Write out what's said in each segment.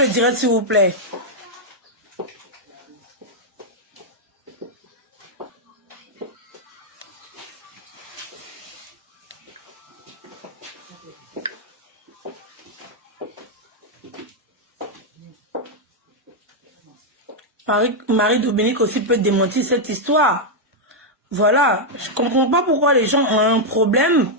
le direct, s'il vous plaît. Marie-Dominique aussi peut démentir cette histoire. Voilà, je comprends pas pourquoi les gens ont un problème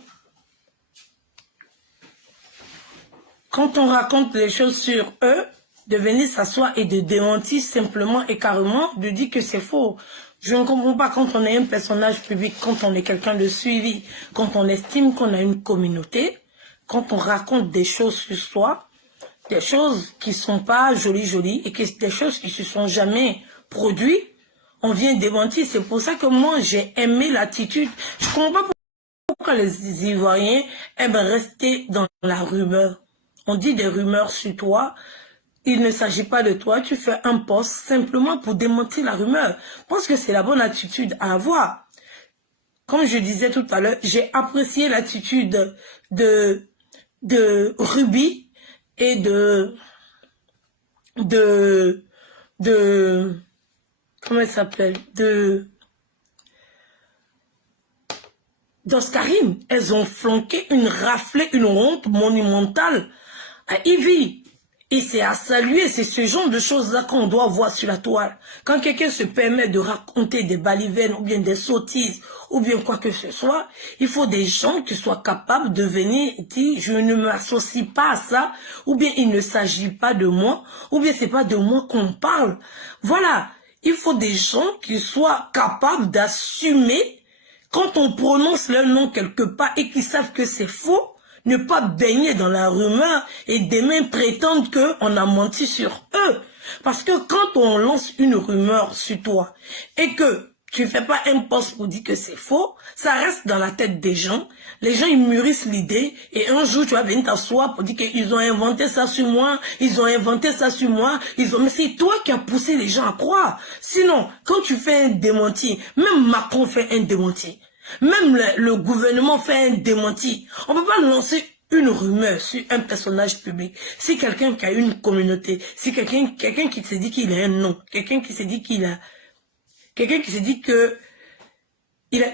quand on raconte les choses sur eux, de venir s'asseoir et de démentir simplement et carrément, de dire que c'est faux. Je ne comprends pas quand on est un personnage public, quand on est quelqu'un de suivi, quand on estime qu'on a une communauté, quand on raconte des choses sur soi, des choses qui sont pas jolies et que des choses qui se sont jamais produites, on vient démentir. C'est pour ça que moi, j'ai aimé l'attitude. Je comprends pas pourquoi les Ivoiriens aiment rester dans la rumeur. On dit des rumeurs sur toi. Il ne s'agit pas de toi. Tu fais un post simplement pour démentir la rumeur. Je pense que c'est la bonne attitude à avoir. Comme je disais tout à l'heure, j'ai apprécié l'attitude de Ruby et comment elle s'appelle, d'Oscarine. Elles ont flanqué une raflée, une honte monumentale à Ivy. Et c'est à saluer, c'est ce genre de choses-là qu'on doit voir sur la toile. Quand quelqu'un se permet de raconter des balivernes ou bien des sottises ou bien quoi que ce soit, il faut des gens qui soient capables de venir dire je ne m'associe pas à ça, ou bien il ne s'agit pas de moi, ou bien c'est pas de moi qu'on parle. Voilà, il faut des gens qui soient capables d'assumer quand on prononce leur nom quelque part et qui savent que c'est faux. Ne pas baigner dans la rumeur et demain prétendre qu'on a menti sur eux. Parce que quand on lance une rumeur sur toi et que tu fais pas un post pour dire que c'est faux, ça reste dans la tête des gens. Les gens, ils mûrissent l'idée et un jour, tu vas venir t'asseoir pour dire qu'ils ont inventé ça sur moi, ils ont inventé ça sur moi, Mais c'est toi qui as poussé les gens à croire. Sinon, quand tu fais un démenti, même Macron fait un démenti. Même le gouvernement fait un démenti. On ne peut pas lancer une rumeur sur un personnage public. Si quelqu'un qui a une communauté, si quelqu'un qui se dit qu'il a un nom, quelqu'un qui se dit qu'il a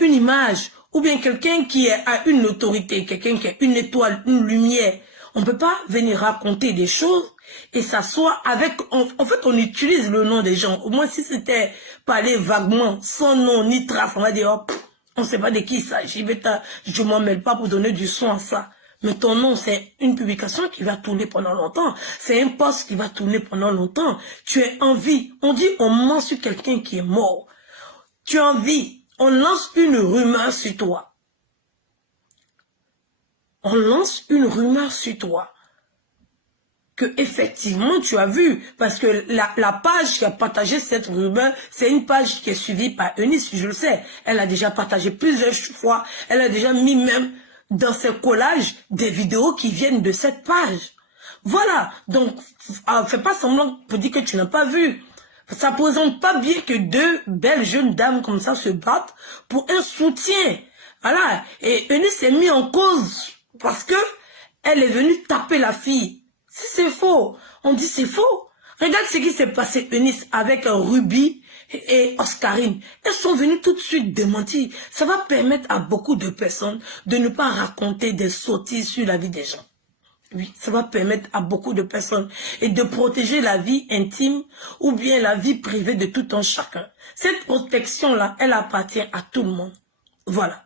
une image, ou bien quelqu'un qui a une autorité, quelqu'un qui a une étoile, une lumière, on ne peut pas venir raconter des choses et s'asseoir avec... En fait, on utilise le nom des gens. Au moins, si c'était parler vaguement, sans nom ni trace, on va dire... Oh, on ne sait pas de qui il s'agit, je ne m'en mêle pas pour donner du son à ça. Mais ton nom, c'est une publication qui va tourner pendant longtemps. C'est un post qui va tourner pendant longtemps. Tu es en vie. On dit, on ment sur quelqu'un qui est mort. Tu es en vie. On lance une rumeur sur toi. On lance une rumeur sur toi. Que effectivement tu as vu, parce que la page qui a partagé cette rumeur, c'est une page qui est suivie par Eunice, je le sais. Elle a déjà partagé plusieurs fois, elle a déjà mis même dans ses collages des vidéos qui viennent de cette page. Voilà, donc fais pas semblant pour dire que tu n'as pas vu. Ça présente pas bien que deux belles jeunes dames comme ça se battent pour un soutien. Voilà, et Eunice s'est mise en cause parce que elle est venue taper la fille. Si c'est faux, on dit c'est faux. Regarde ce qui s'est passé, Eunice, avec Ruby et Oscarine. Elles sont venues tout de suite démentir. Ça va permettre à beaucoup de personnes de ne pas raconter des sottises sur la vie des gens. Oui, ça va permettre à beaucoup de personnes et de protéger la vie intime ou bien la vie privée de tout un chacun. Cette protection-là, elle appartient à tout le monde. Voilà.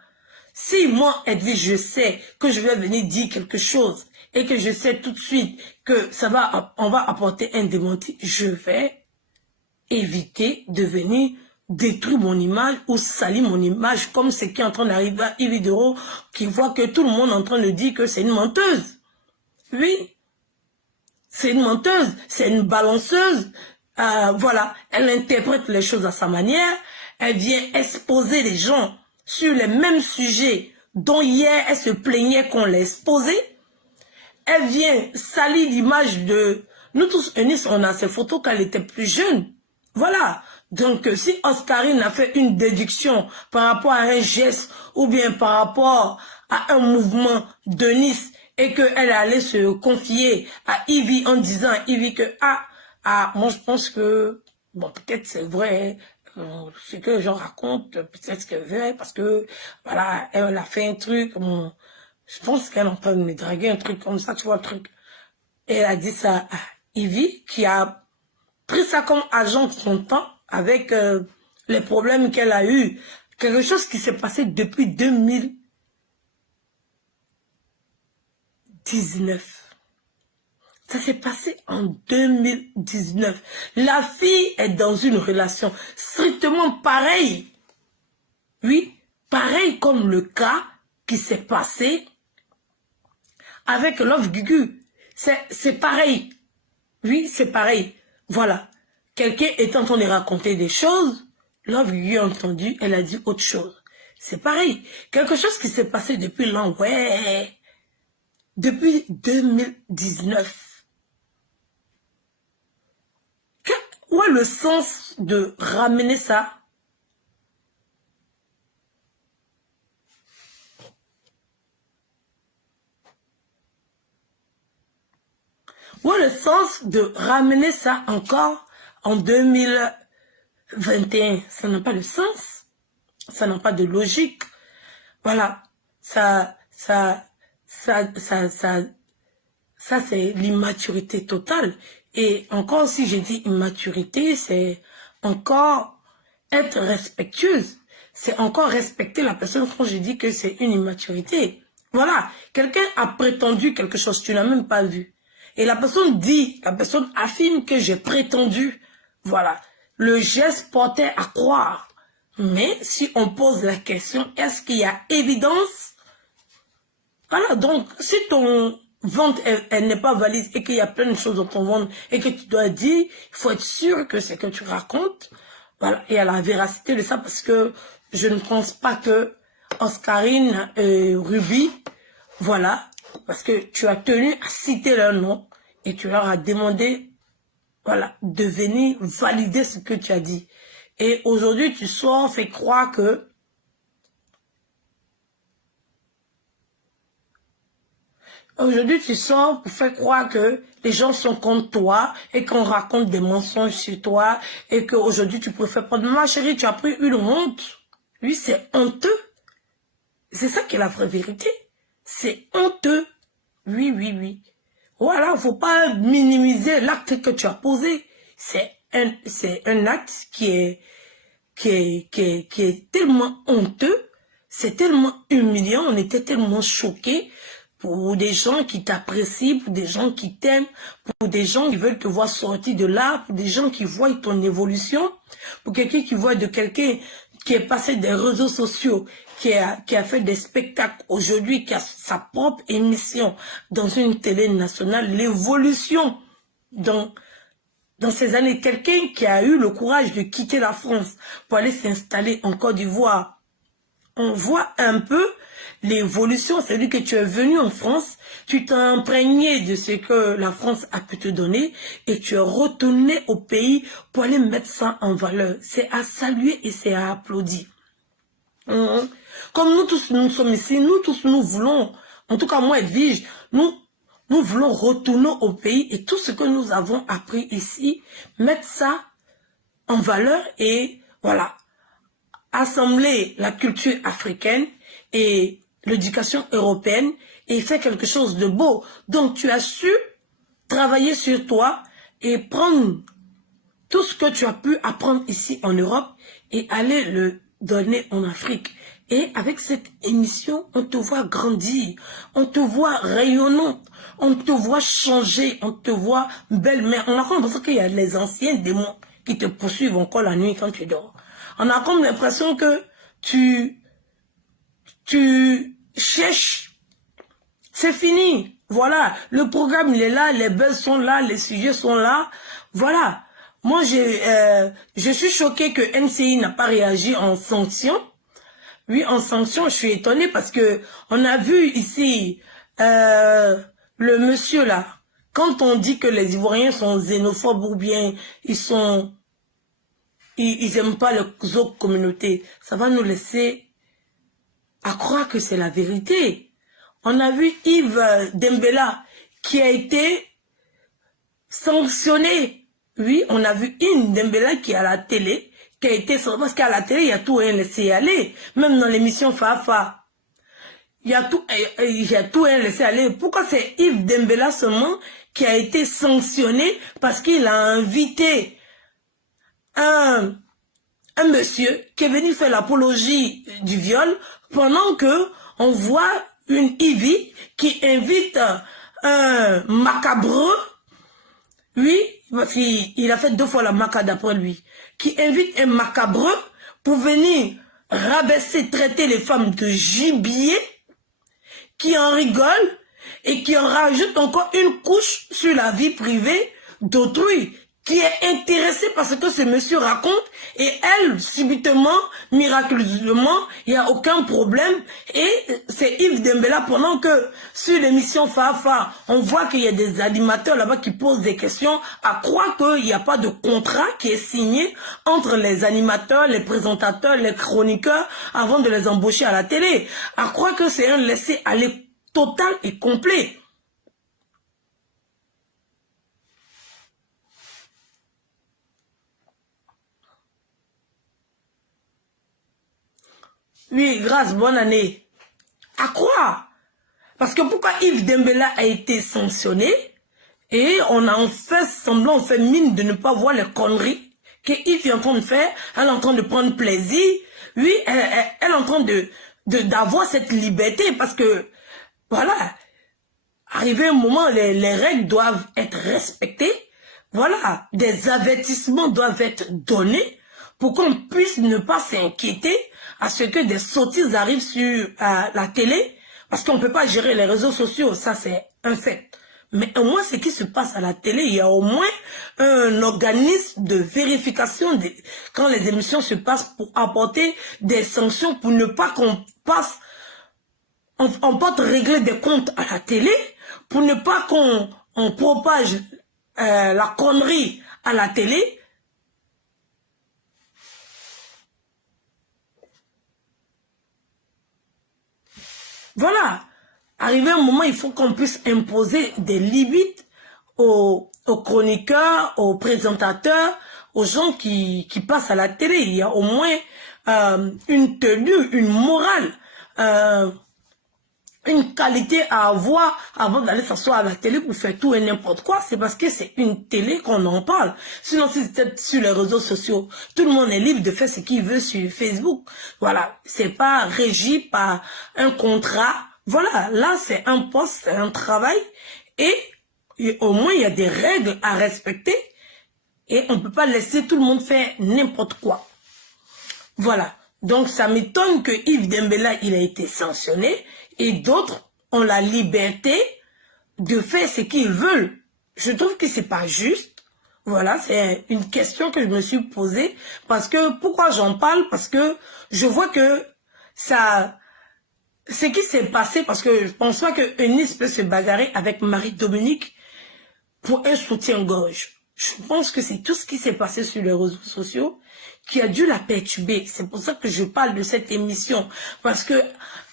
Si moi, Edwige, je sais que je vais venir dire quelque chose et que je sais tout de suite que on va apporter un démenti, je vais éviter de venir détruire mon image ou salir mon image comme ce qui est en train d'arriver à Yves Dero qui voit que tout le monde est en train de dire que c'est une menteuse. Oui, c'est une menteuse, c'est une balanceuse. Voilà, elle interprète les choses à sa manière, elle vient exposer les gens sur les mêmes sujets dont hier elle se plaignait qu'on l'a exposé. Elle vient salir l'image de... Nous tous, Eunice, on a ces photos quand elle était plus jeune. Voilà. Donc, si Oscarine a fait une déduction par rapport à un geste ou bien par rapport à un mouvement d'Eunice et qu'elle allait se confier à Ivy en disant à Ivy que, moi je pense que, bon, peut-être c'est vrai, ce que les gens racontent, peut-être que c'est vrai, parce que, voilà, elle a fait un truc, bon, je pense qu'elle est en train de me draguer, un truc comme ça, tu vois le truc. Et elle a dit ça à Ivy, qui a pris ça comme agent de son temps, avec les problèmes qu'elle a eu. Quelque chose qui s'est passé depuis 2019. Ça s'est passé en 2019. La fille est dans une relation strictement pareille. Oui, pareil comme le cas qui s'est passé avec Love Gugu. C'est pareil. Oui, c'est pareil. Voilà. Quelqu'un est en train de raconter des choses. Love Gugu a entendu, elle a dit autre chose. C'est pareil. Quelque chose qui s'est passé depuis l'an, ouais. Depuis 2019. Où est le sens de ramener ça? Où est le sens de ramener ça encore en 2021? Ça n'a pas de sens. Ça n'a pas de logique. Voilà. Ça c'est l'immaturité totale. Et encore, si j'ai dit immaturité, c'est encore être respectueuse. C'est encore respecter la personne quand je dis que c'est une immaturité. Voilà. Quelqu'un a prétendu quelque chose, tu n'as même pas vu. Et la personne dit, la personne affirme que j'ai prétendu. Voilà. Le geste portait à croire. Mais si on pose la question, est-ce qu'il y a évidence? Voilà, donc si ton vente, elle n'est pas valide et qu'il y a plein de choses dans ton ventre et que tu dois dire, il faut être sûr que c'est que tu racontes. Voilà, et à la véracité de ça, parce que je ne pense pas que Oscarine Ruby, voilà, parce que tu as tenu à citer leur nom et tu leur as demandé, voilà, de venir valider ce que tu as dit. Et aujourd'hui, tu sors, fais croire que aujourd'hui, tu sors pour faire croire que les gens sont contre toi et qu'on raconte des mensonges sur toi et qu'aujourd'hui, tu préfères prendre. Ma chérie, tu as pris une honte. Oui, c'est honteux. C'est ça qui est la vraie vérité. C'est honteux. Oui, oui, oui. Voilà, faut pas minimiser l'acte que tu as posé. C'est un acte qui est tellement honteux. C'est tellement humiliant. On était tellement choqués. Pour des gens qui t'apprécient, pour des gens qui t'aiment, pour des gens qui veulent te voir sortir de là, pour des gens qui voient ton évolution, pour quelqu'un qui voit de quelqu'un qui est passé des réseaux sociaux, qui a fait des spectacles aujourd'hui, qui a sa propre émission dans une télé nationale, l'évolution dans ces années, quelqu'un qui a eu le courage de quitter la France pour aller s'installer en Côte d'Ivoire. On voit un peu l'évolution, c'est-à-dire que tu es venu en France, tu t'es imprégné de ce que la France a pu te donner et tu es retourné au pays pour aller mettre ça en valeur. C'est à saluer et c'est à applaudir. Comme nous tous, nous sommes ici, nous tous, nous voulons, en tout cas moi Edwige, nous voulons retourner au pays et tout ce que nous avons appris ici, mettre ça en valeur et voilà, assembler la culture africaine et l'éducation européenne et faire quelque chose de beau. Donc tu as su travailler sur toi et prendre tout ce que tu as pu apprendre ici en Europe et aller le donner en Afrique. Et avec cette émission, on te voit grandir, on te voit rayonnante, on te voit changer, on te voit belle. Mais on a comme l'impression qu'il y a les anciens démons qui te poursuivent encore la nuit quand tu dors. On a comme l'impression que tu cherches. C'est fini. Voilà. Le programme, il est là, les buzz sont là, les sujets sont là. Voilà. Moi, je suis choquée que NCI n'a pas réagi en sanction. Oui, en sanction, je suis étonnée parce que on a vu ici le monsieur là. Quand on dit que les Ivoiriens sont xénophobes ou bien ils aiment pas les autres communautés, ça va nous laisser à croire que c'est la vérité. On a vu Yves Dembella qui a été sanctionné. Oui, on a vu Yves Dembella qui est à la télé, qui a été sanctionné. Parce qu'à la télé, il y a tout un laissé aller. Même dans l'émission Fafa. Il y a tout un laissé aller. Pourquoi c'est Yves Dembella seulement qui a été sanctionné parce qu'il a invité un monsieur qui est venu faire l'apologie du viol pendant que on voit une Ivy qui invite un macabreux, oui, parce qu'il a fait 2 fois la maca d'après lui, qui invite un macabreux pour venir rabaisser, traiter les femmes de gibier, qui en rigole et qui en rajoute encore une couche sur la vie privée d'autrui, qui est intéressée par ce que ce monsieur raconte, et elle, subitement, miraculeusement, il n'y a aucun problème, et c'est Yves Dembella, pendant que sur l'émission Fafa, on voit qu'il y a des animateurs là-bas qui posent des questions, à croire qu'il n'y a pas de contrat qui est signé entre les animateurs, les présentateurs, les chroniqueurs, avant de les embaucher à la télé, à croire que c'est un laisser-aller total et complet. Oui, grâce, bonne année. À quoi? Parce que pourquoi Yves Dembella a été sanctionné et on a fait semblant, on fait mine de ne pas voir les conneries que Yves est en train de faire, elle est en train de prendre plaisir. Oui, elle est en train d'avoir cette liberté parce que, voilà, arrivé un moment, les règles doivent être respectées. Voilà, des avertissements doivent être donnés pour qu'on puisse ne pas s'inquiéter à ce que des sottises arrivent sur la télé, parce qu'on ne peut pas gérer les réseaux sociaux, ça c'est un fait. Mais au moins ce qui se passe à la télé, il y a au moins un organisme de vérification quand les émissions se passent pour apporter des sanctions pour ne pas qu'on passe, on porte régler des comptes à la télé, pour ne pas qu'on propage la connerie à la télé. Voilà, arrivé un moment, il faut qu'on puisse imposer des limites aux chroniqueurs, aux présentateurs, aux gens qui passent à la télé. Il y a au moins une tenue, une morale, une qualité à avoir avant d'aller s'asseoir à la télé pour faire tout et n'importe quoi. C'est parce que c'est une télé qu'on en parle. Sinon, si c'était sur les réseaux sociaux, tout le monde est libre de faire ce qu'il veut sur Facebook. Voilà, c'est pas régi par un contrat. Voilà, là c'est un poste, c'est un travail et au moins il y a des règles à respecter et on ne peut pas laisser tout le monde faire n'importe quoi. Voilà, donc ça m'étonne que Yves Dembella il a été sanctionné et d'autres ont la liberté de faire ce qu'ils veulent. Je trouve que c'est pas juste. Voilà, c'est une question que je me suis posée. Parce que, pourquoi j'en parle? Parce que je vois que ça... Ce qui s'est passé, parce que je pense pas que Eunice peut se bagarrer avec Marie-Dominique pour un soutien-gorge. Je pense que c'est tout ce qui s'est passé sur les réseaux sociaux qui a dû la perturber. C'est pour ça que je parle de cette émission. Parce que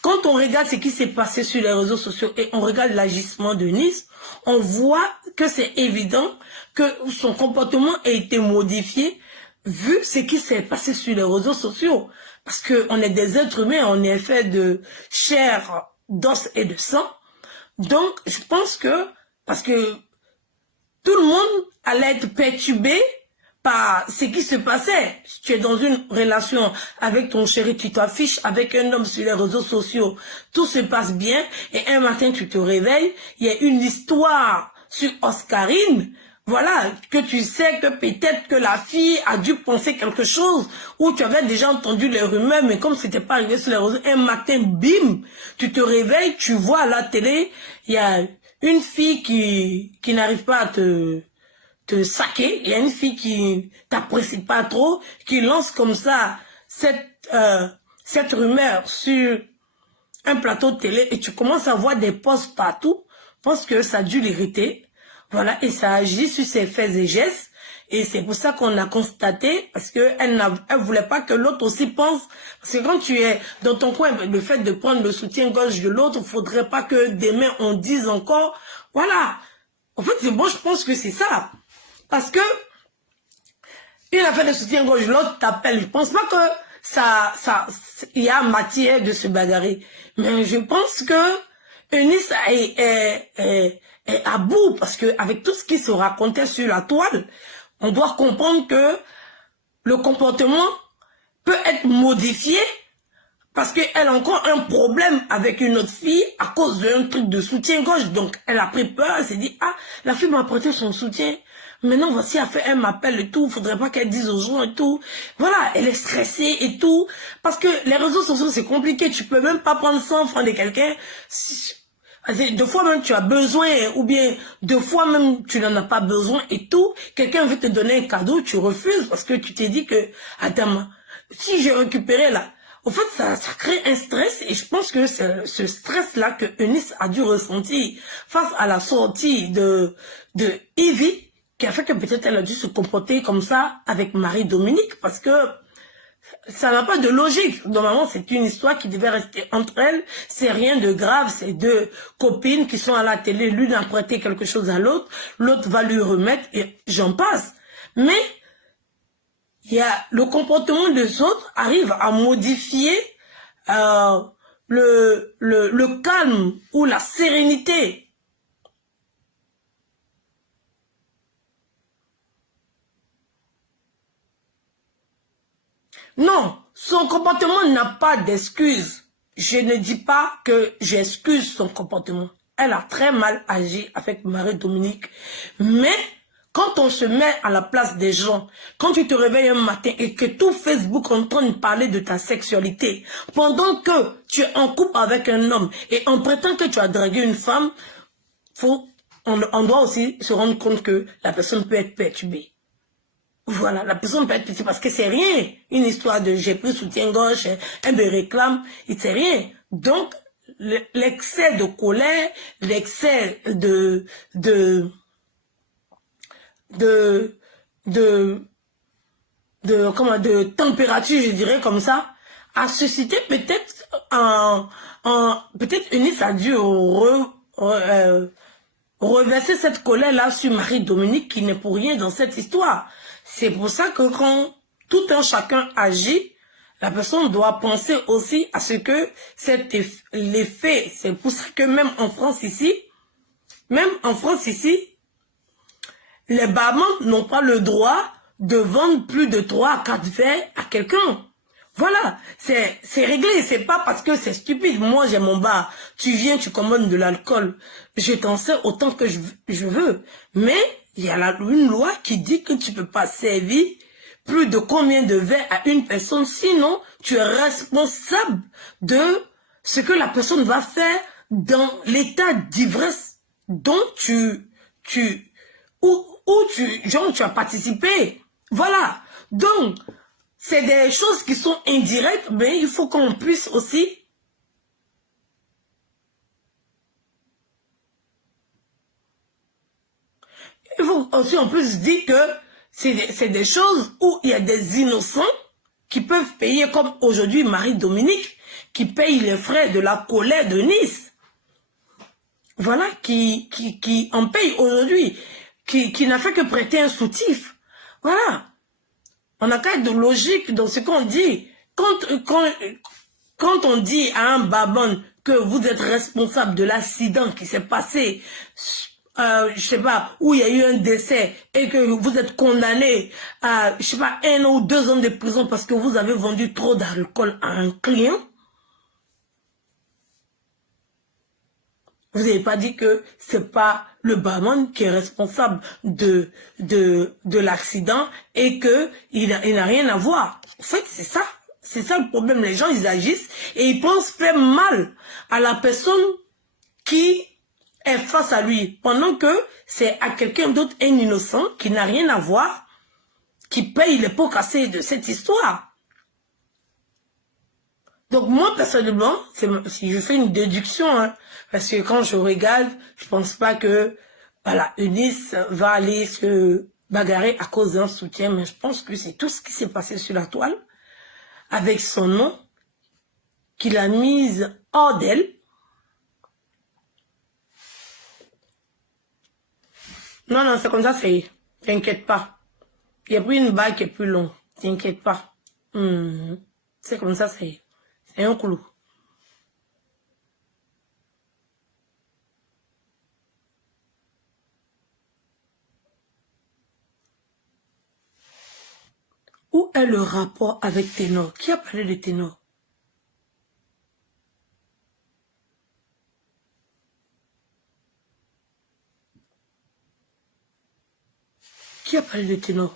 quand on regarde ce qui s'est passé sur les réseaux sociaux et on regarde l'agissement de Nice, on voit que c'est évident que son comportement a été modifié vu ce qui s'est passé sur les réseaux sociaux. Parce qu'on est des êtres humains, on est fait de chair, d'os et de sang. Donc, je pense que, parce que tout le monde allait être perturbé par ce qui se passait. Si tu es dans une relation avec ton chéri, tu t'affiches avec un homme sur les réseaux sociaux, tout se passe bien, et un matin tu te réveilles, il y a une histoire sur Oscarine, voilà, que tu sais que peut-être que la fille a dû penser quelque chose, ou tu avais déjà entendu les rumeurs, mais comme c'était pas arrivé sur les réseaux, un matin, bim, tu te réveilles, tu vois à la télé, il y a une fille qui n'arrive pas à te saquer, il y a une fille qui t'apprécie pas trop, qui lance comme ça cette rumeur sur un plateau de télé, et tu commences à voir des posts partout, je pense que ça a dû l'irriter. Voilà, et ça agit sur ses faits et gestes. Et c'est pour ça qu'on a constaté, parce qu'elle elle voulait pas que l'autre aussi pense. Parce que quand tu es dans ton coin, le fait de prendre le soutien-gorge de l'autre, faudrait pas que demain on dise encore, voilà. En fait, moi je pense que c'est ça. Parce que, une affaire de soutien-gorge, l'autre t'appelle. Je pense pas que il y a matière de se bagarrer. Mais je pense que Eunice est à bout, parce que avec tout ce qui se racontait sur la toile, on doit comprendre que le comportement peut être modifié parce qu'elle a encore un problème avec une autre fille à cause d'un truc de soutien-gorge. Donc, elle a pris peur, elle s'est dit, ah, la fille m'a apporté son soutien. Maintenant, voici, elle m'appelle et tout. Faudrait pas qu'elle dise aux gens et tout. Voilà, elle est stressée et tout. Parce que les réseaux sociaux, c'est compliqué. Tu peux même pas prendre 100 francs de quelqu'un. Deux fois même tu as besoin, ou bien deux fois même tu n'en as pas besoin et tout. Quelqu'un veut te donner un cadeau, tu refuses parce que tu t'es dit que, attends, si j'ai récupéré là, au fait ça crée un stress et je pense que c'est ce stress-là que Eunice a dû ressentir face à la sortie de Ivy, qui a fait que peut-être elle a dû se comporter comme ça avec Marie-Dominique parce que ça n'a pas de logique. Normalement, c'est une histoire qui devait rester entre elles. C'est rien de grave. C'est deux copines qui sont à la télé. L'une a prêté quelque chose à l'autre. L'autre va lui remettre et j'en passe. Mais, il y a le comportement des autres arrive à modifier le calme ou la sérénité. Non, son comportement n'a pas d'excuse. Je ne dis pas que j'excuse son comportement. Elle a très mal agi avec Marie-Dominique. Mais quand on se met à la place des gens, quand tu te réveilles un matin et que tout Facebook est en train de parler de ta sexualité, pendant que tu es en couple avec un homme et on prétend que tu as dragué une femme, on doit aussi se rendre compte que la personne peut être perturbée. Voilà, la personne peut être petite parce que c'est rien. Une histoire de j'ai pris soutien-gorge, elle me réclame, c'est rien. Donc, l'excès de colère, l'excès de température, je dirais comme ça, a suscité peut-être peut-être Eunice a dû reverser cette colère-là sur Marie-Dominique qui n'est pour rien dans cette histoire. C'est pour ça que quand tout un chacun agit, la personne doit penser aussi à ce que l'effet, c'est pour ça que même en France ici, les barman n'ont pas le droit de vendre plus de 3 à 4 verres à quelqu'un. Voilà, c'est réglé, c'est pas parce que c'est stupide. Moi, j'ai mon bar, tu viens, tu commandes de l'alcool, je t'en sers autant que je veux. Mais il y a une loi qui dit que tu peux pas servir plus de combien de verres à une personne, sinon tu es responsable de ce que la personne va faire dans l'état d'ivresse dont tu as participé. Voilà. Donc, c'est des choses qui sont indirectes, mais il faut qu'on puisse aussi on peut se dire que c'est des choses où il y a des innocents qui peuvent payer, comme aujourd'hui Marie-Dominique, qui paye les frais de la colère de Nice. Voilà, qui en paye aujourd'hui, qui n'a fait que prêter un soutif. Voilà. On n'a qu'à être de logique dans ce qu'on dit. Quand on dit à un babon que vous êtes responsable de l'accident qui s'est passé, je sais pas, où il y a eu un décès et que vous êtes condamné à, je sais pas, 1 ou 2 ans de prison parce que vous avez vendu trop d'alcool à un client, vous n'avez pas dit que c'est pas le barman qui est responsable de l'accident et que il n'a rien à voir. En fait, c'est ça. C'est ça le problème. Les gens, ils agissent et ils pensent faire mal à la personne qui est face à lui. Pendant que c'est à quelqu'un d'autre, un innocent, qui n'a rien à voir, qui paye les pots cassés de cette histoire. Donc moi, personnellement, si je fais une déduction, hein, parce que quand je regarde, je pense pas que voilà, Eunice va aller se bagarré à cause d'un soutien, mais je pense que c'est tout ce qui s'est passé sur la toile, avec son nom, qu'il a mise hors d'elle. Non, non, c'est comme ça, c'est... T'inquiète pas. Il y a pris une bague qui est plus longue. T'inquiète pas. C'est comme ça, c'est un clou. Où est le rapport avec Ténor? Qui a parlé de Ténor? Qui a parlé de Ténor?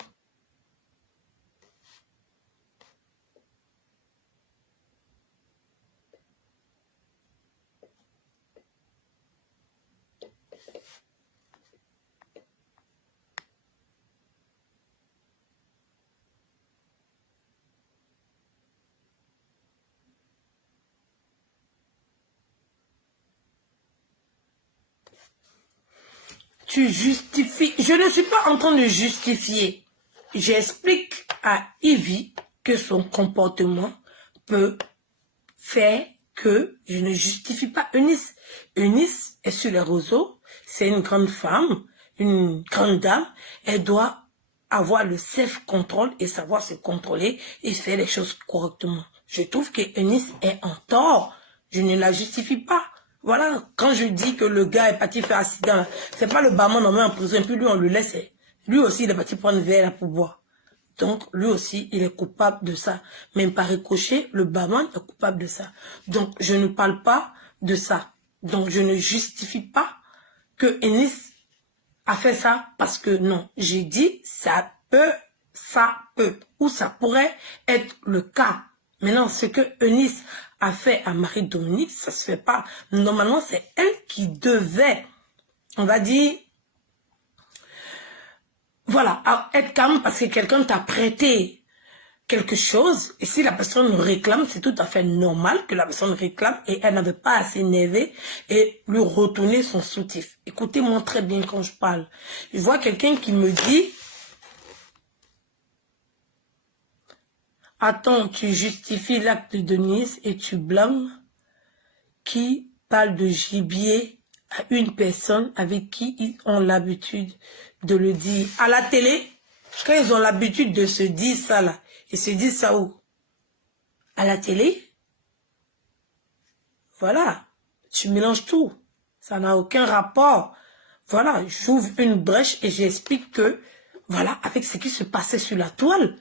Tu justifies. Je ne suis pas en train de justifier. J'explique à Ivy que son comportement peut faire que je ne justifie pas Eunice. Eunice est sur les réseaux. C'est une grande femme, une grande dame. Elle doit avoir le self-control et savoir se contrôler et faire les choses correctement. Je trouve que Eunice est en tort. Je ne la justifie pas. Voilà, quand je dis que le gars est parti faire accident, c'est pas le barman on met en prison, puis lui on le laisse. Lui aussi il est parti prendre un verre pour boire. Donc lui aussi il est coupable de ça. Même par ricochet, le barman est coupable de ça. Donc je ne parle pas de ça. Donc je ne justifie pas que Eunice a fait ça parce que non. J'ai dit ça peut, ou ça pourrait être le cas. Maintenant, ce que Eunice a fait à Marie-Dominique, ça se fait pas. Normalement, c'est elle qui devait, on va dire, voilà, être calme parce que quelqu'un t'a prêté quelque chose. Et si la personne réclame, c'est tout à fait normal que la personne réclame et elle n'avait pas à s'énerver et lui retourner son soutif. Écoutez-moi très bien quand je parle. Je vois quelqu'un qui me dit... Attends, tu justifies l'acte de Denise et tu blâmes qui parle de gibier à une personne avec qui ils ont l'habitude de le dire. À la télé, quand ils ont l'habitude de se dire ça là, ils se disent ça où? À la télé? Voilà, tu mélanges tout. Ça n'a aucun rapport. Voilà, j'ouvre une brèche et j'explique que, voilà, avec ce qui se passait sur la toile,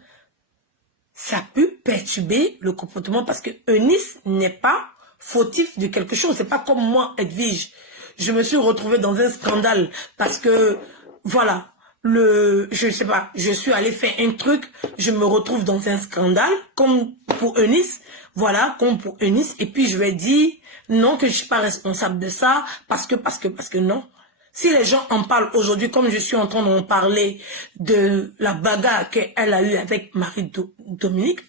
ça peut perturber le comportement parce que Eunice n'est pas fautif de quelque chose. C'est pas comme moi, Edwige. Je me suis retrouvée dans un scandale parce que, voilà, je sais pas, je suis allée faire un truc, je me retrouve dans un scandale, comme pour Eunice, voilà, comme pour Eunice, et puis je vais dire, non, que je suis pas responsable de ça, parce que non. Si les gens en parlent aujourd'hui, comme je suis en train d'en parler de la bagarre qu'elle a eue avec Marie-Dominique,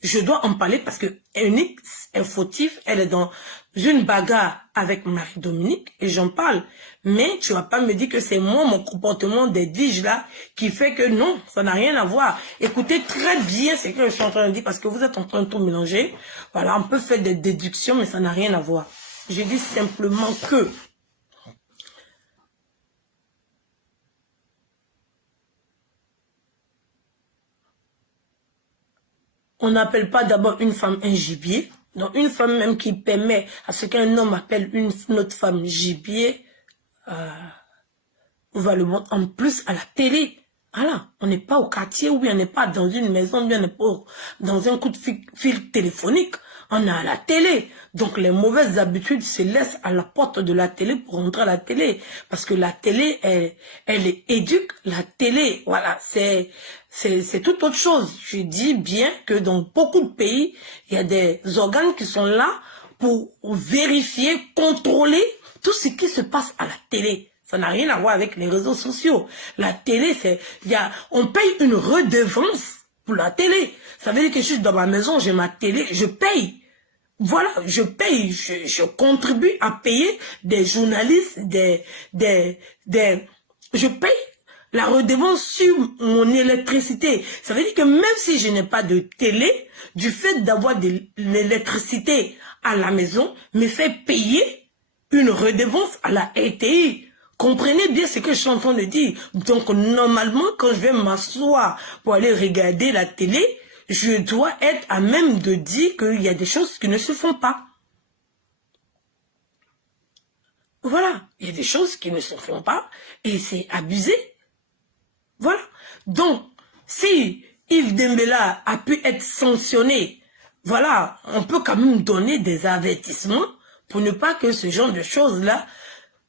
je dois en parler parce que Eunice est fautive, elle est dans une bagarre avec Marie-Dominique et j'en parle. Mais tu vas pas me dire que c'est moi, mon comportement d'Edwige là, qui fait que non, ça n'a rien à voir. Écoutez très bien ce que je suis en train de dire parce que vous êtes en train de tout mélanger. Voilà, on peut faire des déductions, mais ça n'a rien à voir. Je dis simplement que on n'appelle pas d'abord une femme un gibier. Donc une femme même qui permet à ce qu'un homme appelle une autre femme gibier, on va le montrer en plus à la télé. Voilà, on n'est pas au quartier, ou bien on n'est pas dans une maison, ou bien on n'est pas dans un coup de fil téléphonique. On est à la télé. Donc les mauvaises habitudes se laissent à la porte de la télé pour rentrer à la télé. Parce que la télé, elle est éduque. La télé, voilà, c'est tout autre chose. Je dis bien que dans beaucoup de pays, il y a des organes qui sont là pour vérifier, contrôler tout ce qui se passe à la télé. Ça n'a rien à voir avec les réseaux sociaux. La télé, on paye une redevance pour la télé. Ça veut dire que je suis dans ma maison, j'ai ma télé, je paye. Voilà, je paye, je contribue à payer des journalistes, je paye la redevance sur mon électricité. Ça veut dire que même si je n'ai pas de télé, du fait d'avoir de l'électricité à la maison, me fait payer une redevance à la RTI. Comprenez bien ce que je suis en train de dire. Donc, normalement, quand je vais m'asseoir pour aller regarder la télé, je dois être à même de dire qu'il y a des choses qui ne se font pas. Voilà, il y a des choses qui ne se font pas et c'est abusé. Voilà. Donc, si Yves Dembélé a pu être sanctionné, voilà, on peut quand même donner des avertissements pour ne pas que ce genre de choses-là,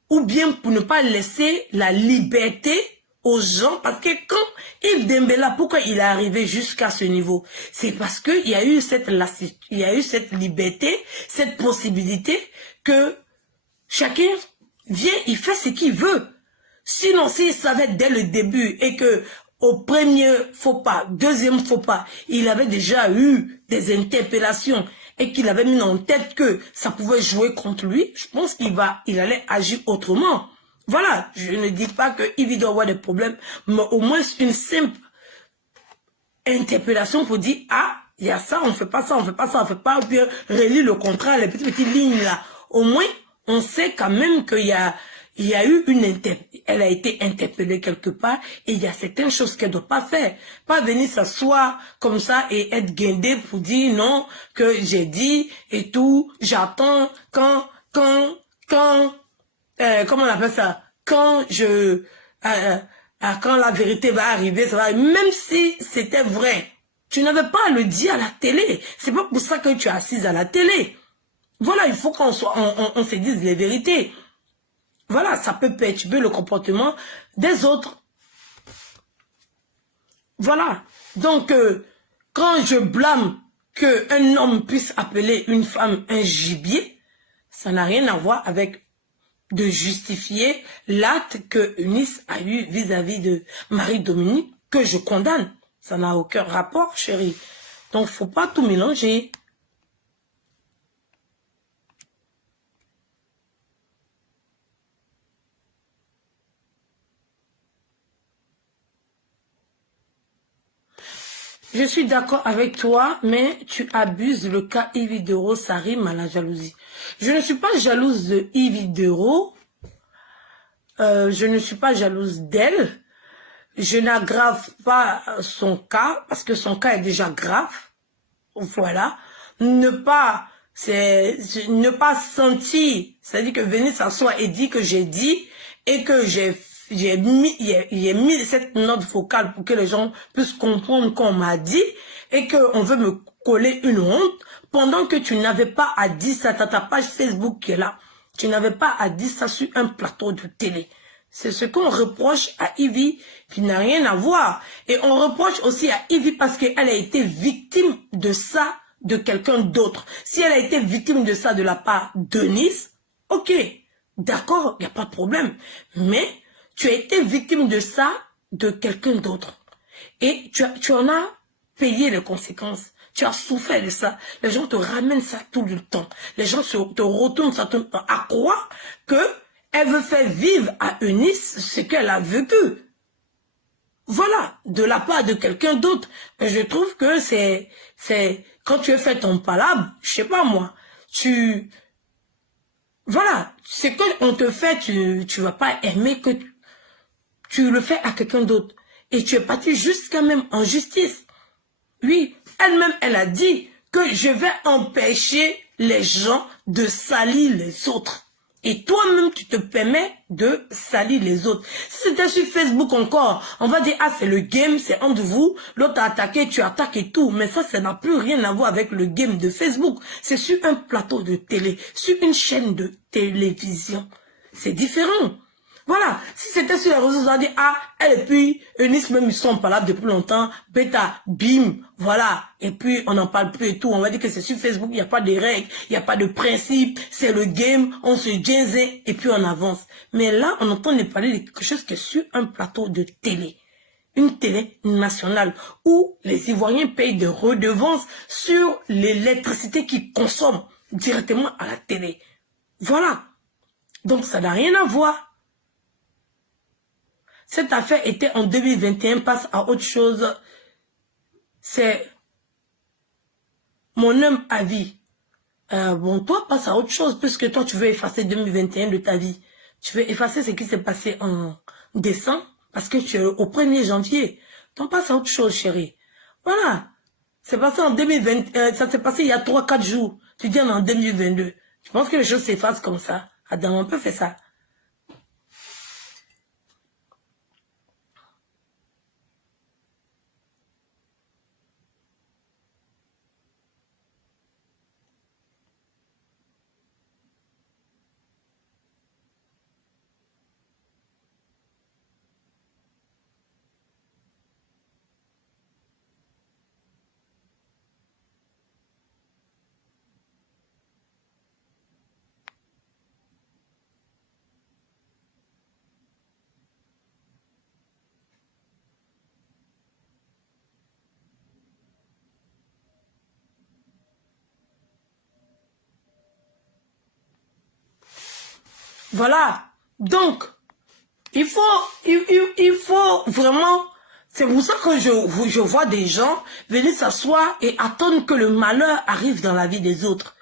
ou bien pour ne pas laisser la liberté aux gens, parce que quand Yves Dembélé, pourquoi il est arrivé jusqu'à ce niveau? C'est parce qu'il y a eu cette liberté, cette possibilité que chacun vient, il fait ce qu'il veut. Sinon, s'il savait dès le début et que au premier faux pas, deuxième faux pas, il avait déjà eu des interpellations et qu'il avait mis en tête que ça pouvait jouer contre lui, je pense qu'il allait agir autrement. Voilà, je ne dis pas que Yves doit avoir des problèmes, mais au moins une simple interpellation pour dire, ah, il y a ça, on fait pas ça, on fait pas ça, on fait pas, ou bien relire le contrat, les petites lignes là. Au moins, on sait quand même qu'il y a eu elle a été interpellée quelque part et il y a certaines choses qu'elle doit pas faire. Pas venir s'asseoir comme ça et être guindée pour dire non, que j'ai dit et tout, j'attends comment on appelle ça, quand la vérité va arriver, ça va, même si c'était vrai, tu n'avais pas à le dire à la télé. C'est pas pour ça que tu es assise à la télé. Voilà, il faut qu'on on se dise les vérités. Voilà, ça peut perturber le comportement des autres. Voilà. Donc, quand je blâme qu'un homme puisse appeler une femme un gibier, ça n'a rien à voir avec de justifier l'acte que Eunice a eu vis-à-vis de Marie-Dominique, que je condamne. Ça n'a aucun rapport, chérie. Donc, faut pas tout mélanger. Je suis d'accord avec toi, mais tu abuses. Le cas Yves Dero, ça rime à la jalousie. Je ne suis pas jalouse de Yves Dero. Je ne suis pas jalouse d'elle. Je n'aggrave pas son cas, parce que son cas est déjà grave. Voilà. Ne pas sentir, c'est-à-dire que venir s'asseoir et dire que j'ai dit, et que j'ai mis cette note vocale pour que les gens puissent comprendre qu'on m'a dit, et qu'on veut me coller une honte, pendant que tu n'avais pas à dire ça, t'as ta page Facebook qui est là. Tu n'avais pas à dire ça sur un plateau de télé. C'est ce qu'on reproche à Ivy, qui n'a rien à voir. Et on reproche aussi à Ivy parce qu'elle a été victime de ça, de quelqu'un d'autre. Si elle a été victime de ça de la part de Nice, ok, d'accord, il n'y a pas de problème. Mais tu as été victime de ça de quelqu'un d'autre. Et tu en as payé les conséquences. Tu as souffert de ça. Les gens te ramènent ça tout le temps. Les gens te retournent ça tout le temps. À croire que elle veut faire vivre à Eunice ce qu'elle a vécu. Voilà, de la part de quelqu'un d'autre. Je trouve que c'est quand tu as fait ton palabre, je sais pas moi, voilà, ce qu'on te fait, tu vas pas aimer que tu le fais à quelqu'un d'autre. Et tu es parti jusqu'à même en justice. Oui, elle-même, elle a dit que je vais empêcher les gens de salir les autres. Et toi-même, tu te permets de salir les autres. Si c'était sur Facebook encore, on va dire, ah, c'est le game, c'est entre vous, l'autre a attaqué, tu attaques et tout. Mais ça n'a plus rien à voir avec le game de Facebook. C'est sur un plateau de télé, sur une chaîne de télévision. C'est différent. Voilà, si c'était sur les réseaux, on va dire, ah, elle et puis, Eunice même, ils sont pas là depuis longtemps, bêta, bim, voilà, et puis on n'en parle plus et tout, on va dire que c'est sur Facebook, il n'y a pas de règles, il n'y a pas de principe, c'est le game, on se jazz et puis on avance. Mais là, on entend parler de quelque chose qui est sur un plateau de télé, une télé nationale, où les Ivoiriens payent des redevances sur l'électricité qu'ils consomment directement à la télé. Voilà, donc ça n'a rien à voir. Cette affaire était en 2021, passe à autre chose. C'est mon homme à vie. Bon, toi, passe à autre chose, puisque toi, tu veux effacer 2021 de ta vie. Tu veux effacer ce qui s'est passé en décembre, parce que tu es au 1er janvier. Donc, passe à autre chose, chérie. Voilà. C'est passé en 2020, ça s'est passé il y a 3-4 jours. Tu dis en 2022. Tu penses que les choses s'effacent comme ça? Adam, on peut faire ça. Voilà. Donc, il faut vraiment... C'est pour ça que je vois des gens venir s'asseoir et attendre que le malheur arrive dans la vie des autres.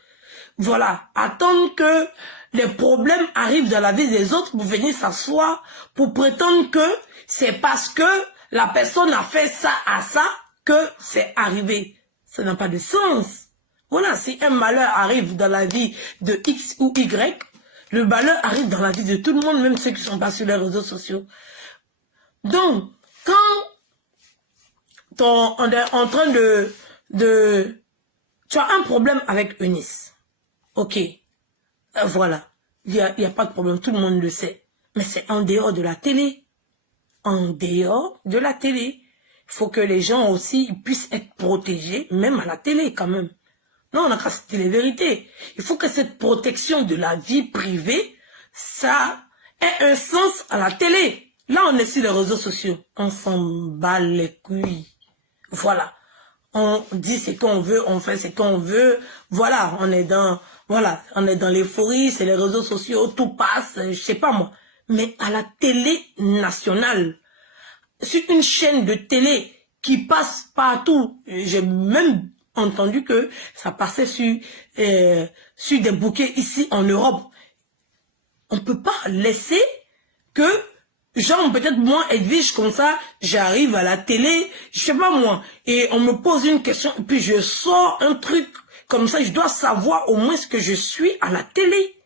Voilà. Attendre que les problèmes arrivent dans la vie des autres pour venir s'asseoir, pour prétendre que c'est parce que la personne a fait ça à ça que c'est arrivé. Ça n'a pas de sens. Voilà. Si un malheur arrive dans la vie de X ou Y, le malheur arrive dans la vie de tout le monde, même ceux qui sont pas sur les réseaux sociaux. Donc, quand on est en train tu as un problème avec Eunice. Ok. Voilà. Il y a pas de problème. Tout le monde le sait. Mais c'est en dehors de la télé. En dehors de la télé. Il faut que les gens aussi puissent être protégés, même à la télé quand même. Non, on a qu'à se dire les vérités. Il faut que cette protection de la vie privée, ça ait un sens à la télé. Là, on est sur les réseaux sociaux. On s'en bat les couilles. Voilà. On dit ce qu'on veut, on fait ce qu'on veut. Voilà, on est dans l'euphorie, c'est les réseaux sociaux, tout passe, je sais pas moi. Mais à la télé nationale, sur une chaîne de télé qui passe partout, j'ai même entendu que ça passait sur des bouquets ici en Europe. On peut pas laisser que genre, peut-être moi, Edwige, comme ça, j'arrive à la télé, je sais pas moi, et on me pose une question, et puis je sors un truc, comme ça, je dois savoir au moins ce que je suis à la télé.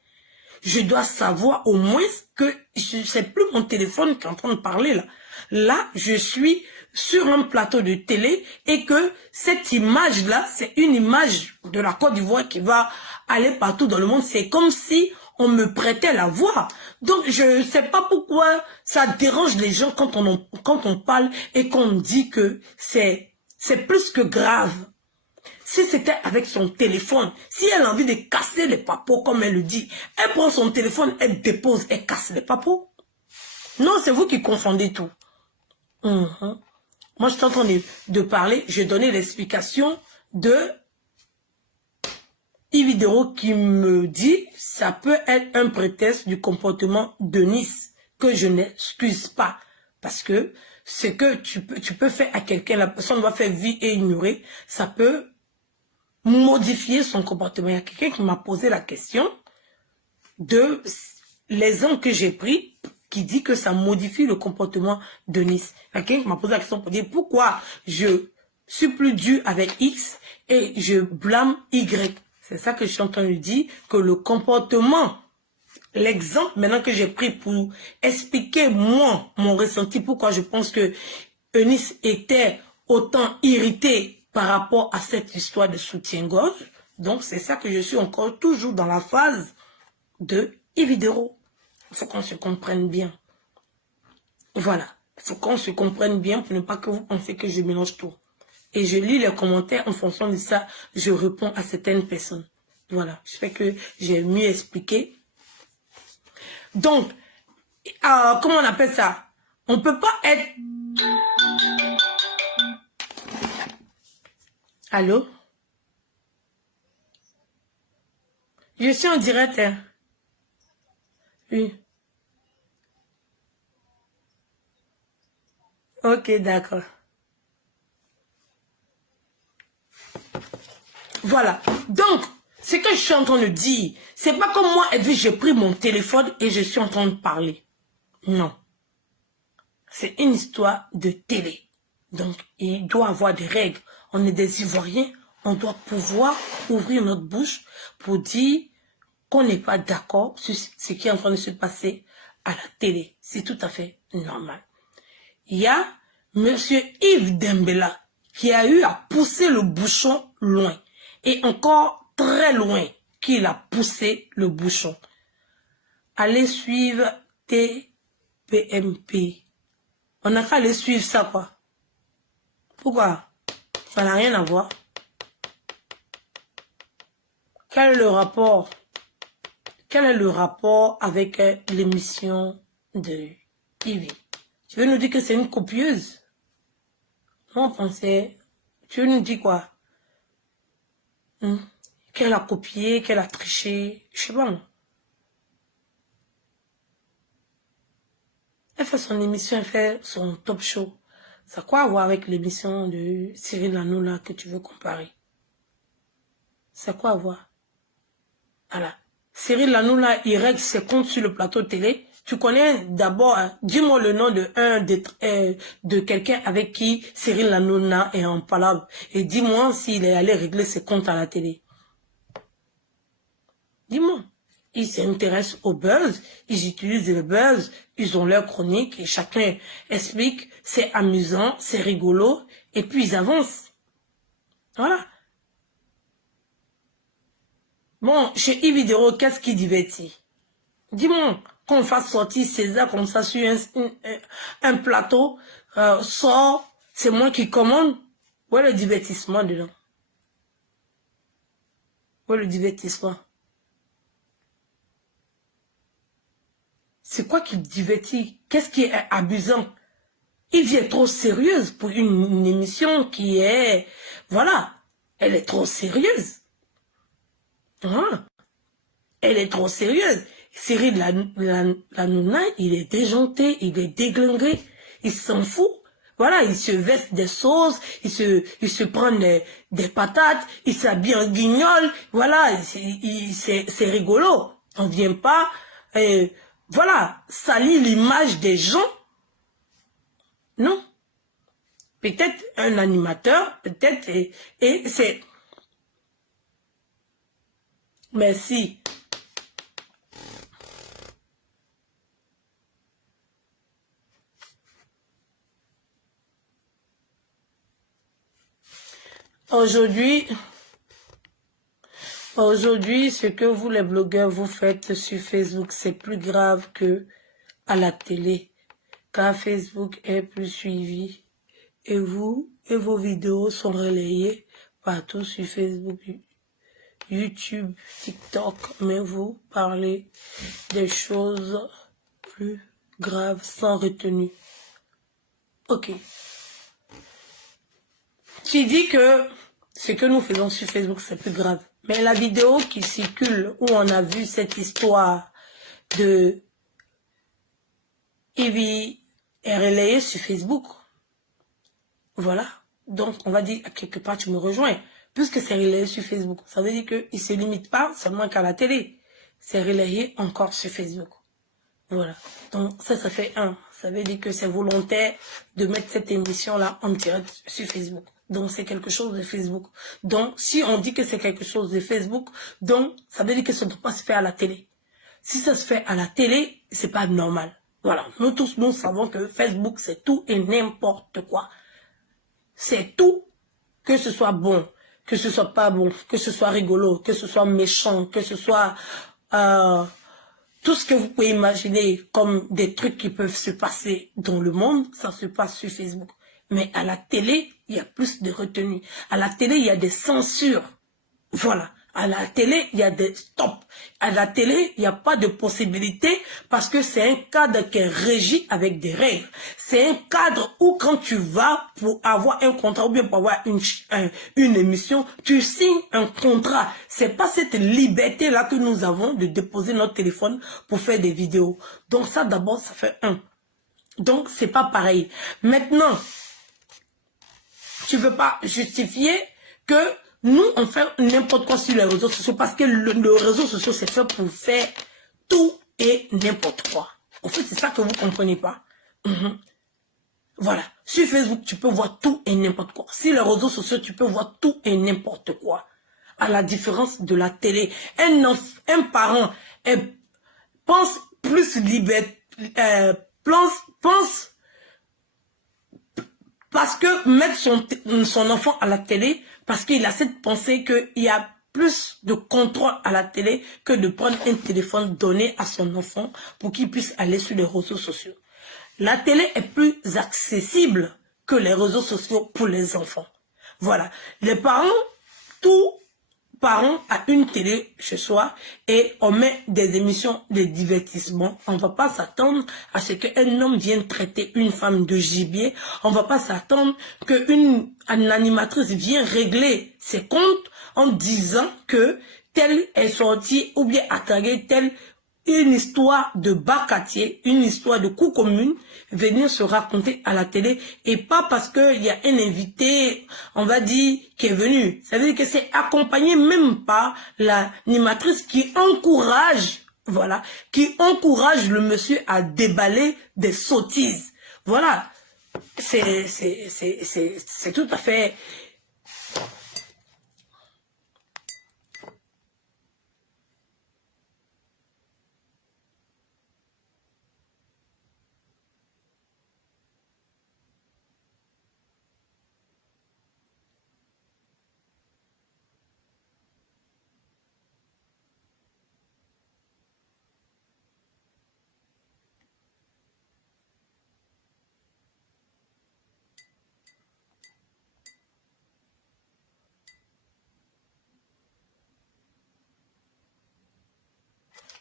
Je dois savoir au moins que c'est plus mon téléphone qui est en train de parler, là. Là, je suis sur un plateau de télé, et que cette image-là, c'est une image de la Côte d'Ivoire qui va aller partout dans le monde. C'est comme si on me prêtait la voix. Donc, je ne sais pas pourquoi ça dérange les gens quand on parle et qu'on dit que c'est plus que grave. Si c'était avec son téléphone, si elle a envie de casser les papeaux, comme elle le dit, elle prend son téléphone, elle dépose, elle casse les papeaux. Non, c'est vous qui confondez tout. Moi, je suis en train de parler, je donnais l'explication de Ividero qui me dit ça peut être un prétexte du comportement de Nice que je n'excuse pas. Parce que ce que tu peux faire à quelqu'un, la personne va faire vie et ignorer, ça peut modifier son comportement. Il y a quelqu'un qui m'a posé la question de l'exemple que j'ai pris qui dit que ça modifie le comportement de Nice. Il y a quelqu'un qui m'a posé la question pour dire pourquoi je suis plus dur avec X et je blâme Y. C'est ça que je suis en train de dire, que le comportement, l'exemple maintenant que j'ai pris pour expliquer moi, mon ressenti, pourquoi je pense que Eunice était autant irritée par rapport à cette histoire de soutien-gorge. Donc c'est ça que je suis encore toujours dans la phase de Ividero. Il faut qu'on se comprenne bien. Voilà. Il faut qu'on se comprenne bien pour ne pas que vous pensiez que je mélange tout. Et je lis les commentaires, en fonction de ça, je réponds à certaines personnes. Voilà, j'espère que j'ai mieux expliqué. Donc, comment on appelle ça? On ne peut pas être... Allô? Je suis en direct. Hein? Oui. Ok, d'accord. Voilà. Donc, ce que je suis en train de dire, c'est pas comme moi, Edwige, j'ai pris mon téléphone et je suis en train de parler. Non. C'est une histoire de télé. Donc, il doit avoir des règles. On est des Ivoiriens, on doit pouvoir ouvrir notre bouche pour dire qu'on n'est pas d'accord sur ce qui est en train de se passer à la télé. C'est tout à fait normal. Il y a Monsieur Yves Dembella qui a eu à pousser le bouchon loin. Et encore très loin qu'il a poussé le bouchon. Allez suivre TPMP. On n'a qu'à aller suivre ça, quoi. Pourquoi? Ça n'a rien à voir. Quel est le rapport? Quel est le rapport avec l'émission de Ivy? Tu veux nous dire que c'est une copieuse? On pensait... Tu veux nous dire quoi? Qu'elle a copié, qu'elle a triché, je sais pas moi. Elle fait son émission, elle fait son top show. Ça a quoi à voir avec l'émission de Cyril Hanouna que tu veux comparer? Ça a quoi à voir? Voilà. Cyril Hanouna, il règle ses comptes sur le plateau télé. Tu connais d'abord, dis-moi le nom de quelqu'un avec qui Cyril Hanouna est en palabre. Et dis-moi s'il est allé régler ses comptes à la télé. Dis-moi. Ils s'intéressent au buzz, ils utilisent le buzz, ils ont leur chronique et chacun explique, c'est amusant, c'est rigolo, et puis ils avancent. Voilà. Bon, chez Yvidero, qu'est-ce qui divertit? Dis-moi, qu'on fasse sortir César comme ça sur un plateau, sort, c'est moi qui commande. Où est le divertissement dedans? Où est le divertissement? C'est quoi qui divertit? Qu'est-ce qui est abusant? Il vient trop sérieuse pour une émission qui est... Voilà, elle est trop sérieuse. Hein? Elle est trop sérieuse. Cyril Hanouna, il est déjanté, il est déglingué, il s'en fout. Voilà, il se veste des sauces, il se prend des patates, il s'habille en guignol. Voilà, c'est rigolo. On vient pas, voilà, salir l'image des gens. Non. Peut-être un animateur, peut-être, et c'est... Merci. Aujourd'hui, ce que vous les blogueurs vous faites sur Facebook, c'est plus grave que à la télé, car Facebook est plus suivi et vous et vos vidéos sont relayées partout sur Facebook, YouTube, TikTok, mais vous parlez des choses plus graves sans retenue. Ok. Tu dis que ce que nous faisons sur Facebook, c'est plus grave. Mais la vidéo qui circule, où on a vu cette histoire de Ivy est relayée sur Facebook. Voilà. Donc, on va dire, à quelque part, tu me rejoins. Puisque c'est relayé sur Facebook, ça veut dire qu'il ne se limite pas seulement qu'à la télé. C'est relayé encore sur Facebook. Voilà. Donc, ça fait un. Ça veut dire que c'est volontaire de mettre cette émission-là en direct sur Facebook. Donc, c'est quelque chose de Facebook. Donc, si on dit que c'est quelque chose de Facebook, donc, ça veut dire que ça ne doit pas se faire à la télé. Si ça se fait à la télé, c'est pas normal. Voilà. Nous tous, nous savons que Facebook, c'est tout et n'importe quoi. C'est tout, que ce soit bon, que ce soit pas bon, que ce soit rigolo, que ce soit méchant, que ce soit... tout ce que vous pouvez imaginer comme des trucs qui peuvent se passer dans le monde, ça se passe sur Facebook. Mais à la télé, il y a plus de retenue. À la télé, il y a des censures. Voilà. À la télé, il y a des stops. À la télé, il n'y a pas de possibilité parce que c'est un cadre qui est régi avec des règles. C'est un cadre où quand tu vas pour avoir un contrat ou bien pour avoir une émission, tu signes un contrat. C'est pas cette liberté-là que nous avons de déposer notre téléphone pour faire des vidéos. Donc ça, d'abord, ça fait un. Donc, c'est pas pareil. Maintenant, tu peux pas justifier que nous, on fait n'importe quoi sur les réseaux sociaux parce que le réseau social, c'est fait pour faire tout et n'importe quoi. En fait, c'est ça que vous comprenez pas. Voilà. Sur Facebook, tu peux voir tout et n'importe quoi. Sur les réseaux sociaux, tu peux voir tout et n'importe quoi. À la différence de la télé. Un parent pense plus liberté, pense parce que mettre son enfant à la télé, parce qu'il a cette pensée qu'il y a plus de contrôle à la télé que de prendre un téléphone donné à son enfant pour qu'il puisse aller sur les réseaux sociaux. La télé est plus accessible que les réseaux sociaux pour les enfants. Voilà. Les parents, tout parents a une télé chez soi et on met des émissions de divertissement. On ne va pas s'attendre à ce qu'un homme vienne traiter une femme de gibier. On ne va pas s'attendre qu'une animatrice vienne régler ses comptes en disant que telle est sortie ou bien attaqué telle une histoire de bas quartier, une histoire de coup commune, venir se raconter à la télé et pas parce qu'il y a un invité, on va dire, qui est venu. Ça veut dire que c'est accompagné même par l'animatrice qui encourage, voilà, qui encourage le monsieur à déballer des sottises. Voilà. C'est tout à fait...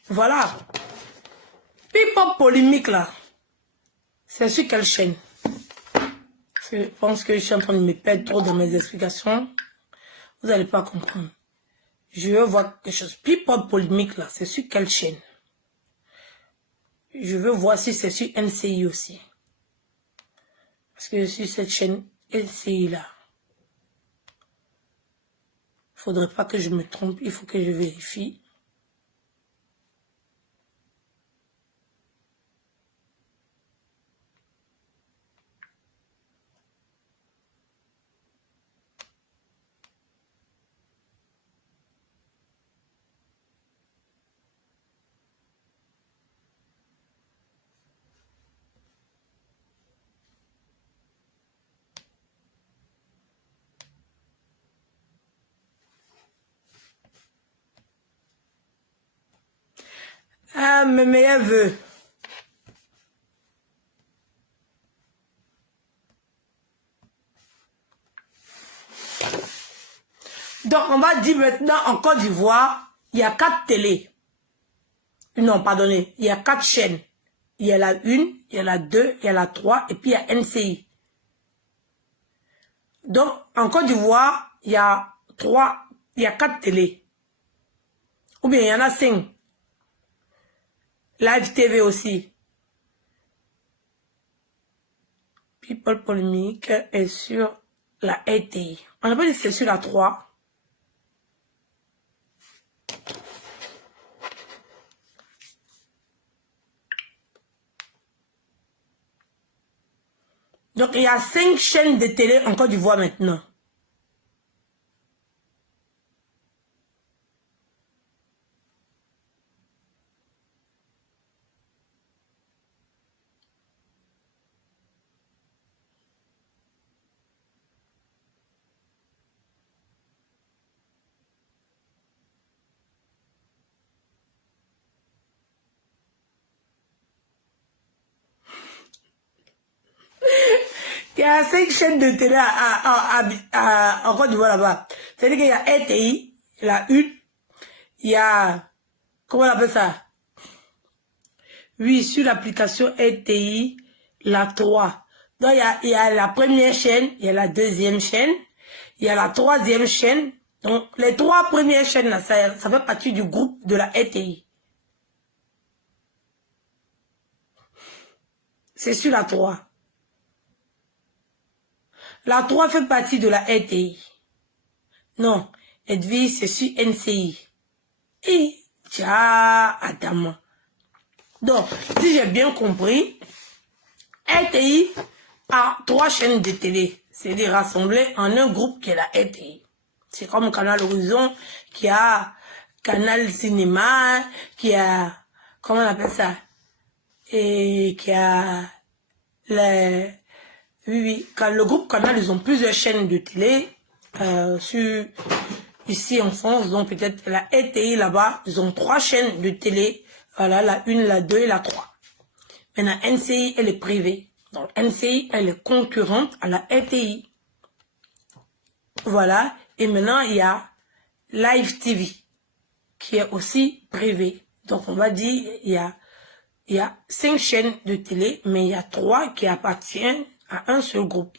Voilà. People polémique là. C'est sur quelle chaîne? Je pense que je suis en train de me perdre trop dans mes explications. Vous n'allez pas comprendre. Je veux voir quelque chose. People polémique là, c'est sur quelle chaîne? Je veux voir si c'est sur NCI aussi. Parce que sur cette chaîne NCI là, faudrait pas que je me trompe, il faut que je vérifie. Ah, mes meilleurs vœux. Donc, on va dire maintenant, en Côte d'Ivoire, il y a 4 télés. Non, pardonnez, il y a 4 chaînes. Il y a la 1, il y a la 2, il y a la 3, et puis il y a NCI. Donc, en Côte d'Ivoire, il y a 4 télés. Ou bien il y en a 5. Live TV aussi. People Polémique est sur la RTI. On n'a pas dit que c'est sur la 3. Donc, il y a 5 chaînes de télé en Côte d'Ivoire maintenant. Il y a 5 chaînes de télé en Côte d'Ivoire là-bas. C'est-à-dire qu'il y a RTI, la 1, il y a, comment on appelle ça? Oui, sur l'application RTI, la 3. Donc, il y a la première chaîne, il y a la deuxième chaîne, il y a la troisième chaîne. Donc, les 3 premières chaînes, là, ça fait partie du groupe de la RTI. C'est sur la 3. La 3 fait partie de la RTI. Non, Edwige, c'est sur NCI. Et, tiens, Adama. Donc, si j'ai bien compris, RTI a 3 chaînes de télé. C'est-à-dire rassemblées en un groupe qui est la RTI. C'est comme Canal Horizon, qui a Canal Cinéma, qui a, comment on appelle ça? Et qui a les, oui, quand le groupe Canal, ils ont plusieurs chaînes de télé, ici en France, donc peut-être la RTI là-bas, ils ont 3 chaînes de télé, voilà, la 1, la 2 et la 3. Maintenant, NCI, elle est privée. Donc, NCI, elle est concurrente à la RTI. Voilà. Et maintenant, il y a Live TV, qui est aussi privé. Donc, on va dire, il y a 5 chaînes de télé, mais il y a 3 qui appartiennent à un seul groupe.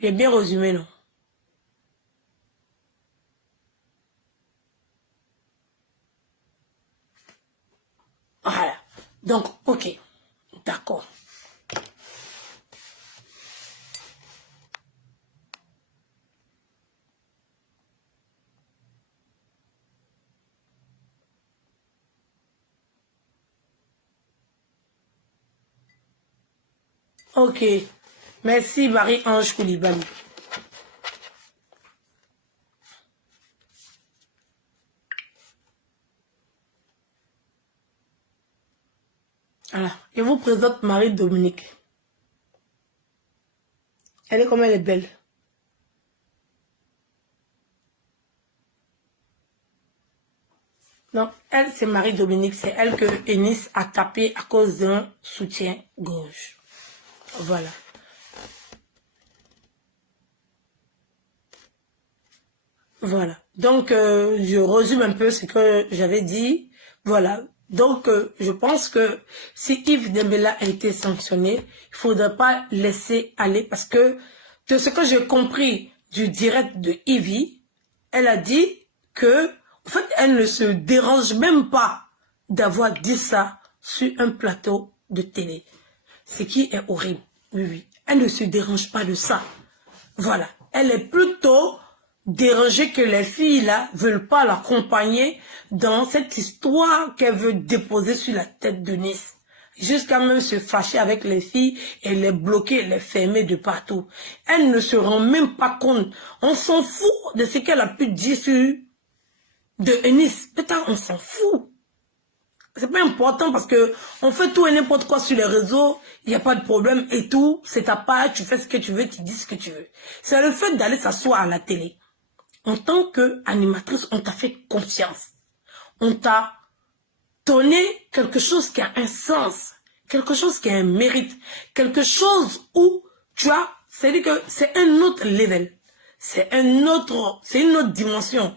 J'ai bien résumé, non? Voilà. Donc, ok. D'accord. Ok. Merci, Marie-Ange Koulibaly. Voilà. Je vous présente Marie-Dominique. Elle est comme elle est belle. Donc, elle, c'est Marie-Dominique. C'est elle que Eunice a tapé à cause d'un soutien-gorge. Voilà. Voilà. Donc, je résume un peu ce que j'avais dit. Voilà. Donc, je pense que si Yves Dembélé a été sanctionné, il ne faudrait pas laisser aller parce que de ce que j'ai compris du direct de Yves, elle a dit que, en fait, elle ne se dérange même pas d'avoir dit ça sur un plateau de télé. Ce qui est horrible. Oui, oui. Elle ne se dérange pas de ça. Voilà. Elle est plutôt dérangée que les filles là veulent pas l'accompagner dans cette histoire qu'elle veut déposer sur la tête de Nice. Jusqu'à même se fâcher avec les filles et les bloquer, les fermer de partout. Elle ne se rend même pas compte. On s'en fout de ce qu'elle a pu dire sur de Nice. Putain, on s'en fout. C'est pas important parce que on fait tout et n'importe quoi sur les réseaux, il n'y a pas de problème et tout, c'est ta part, tu fais ce que tu veux, tu dis ce que tu veux. C'est le fait d'aller s'asseoir à la télé. En tant qu'animatrice, on t'a fait confiance. On t'a donné quelque chose qui a un sens, quelque chose qui a un mérite, quelque chose où tu as, c'est-à-dire que c'est un autre level, c'est une autre dimension.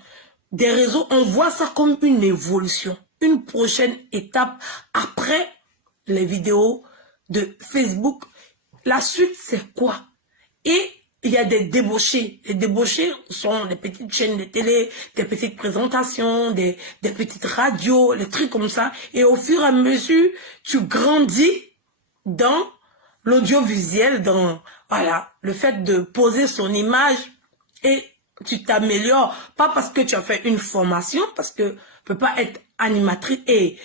Des réseaux, on voit ça comme une évolution, une prochaine étape après les vidéos de Facebook. La suite, c'est quoi? Et il y a des débauchés. Les débauchés sont des petites chaînes de télé, des petites présentations, des petites radios, les trucs comme ça. Et au fur et à mesure, tu grandis dans l'audiovisuel, dans voilà, le fait de poser son image et tu t'améliores. Pas parce que tu as fait une formation, parce que tu peux pas être animatrice et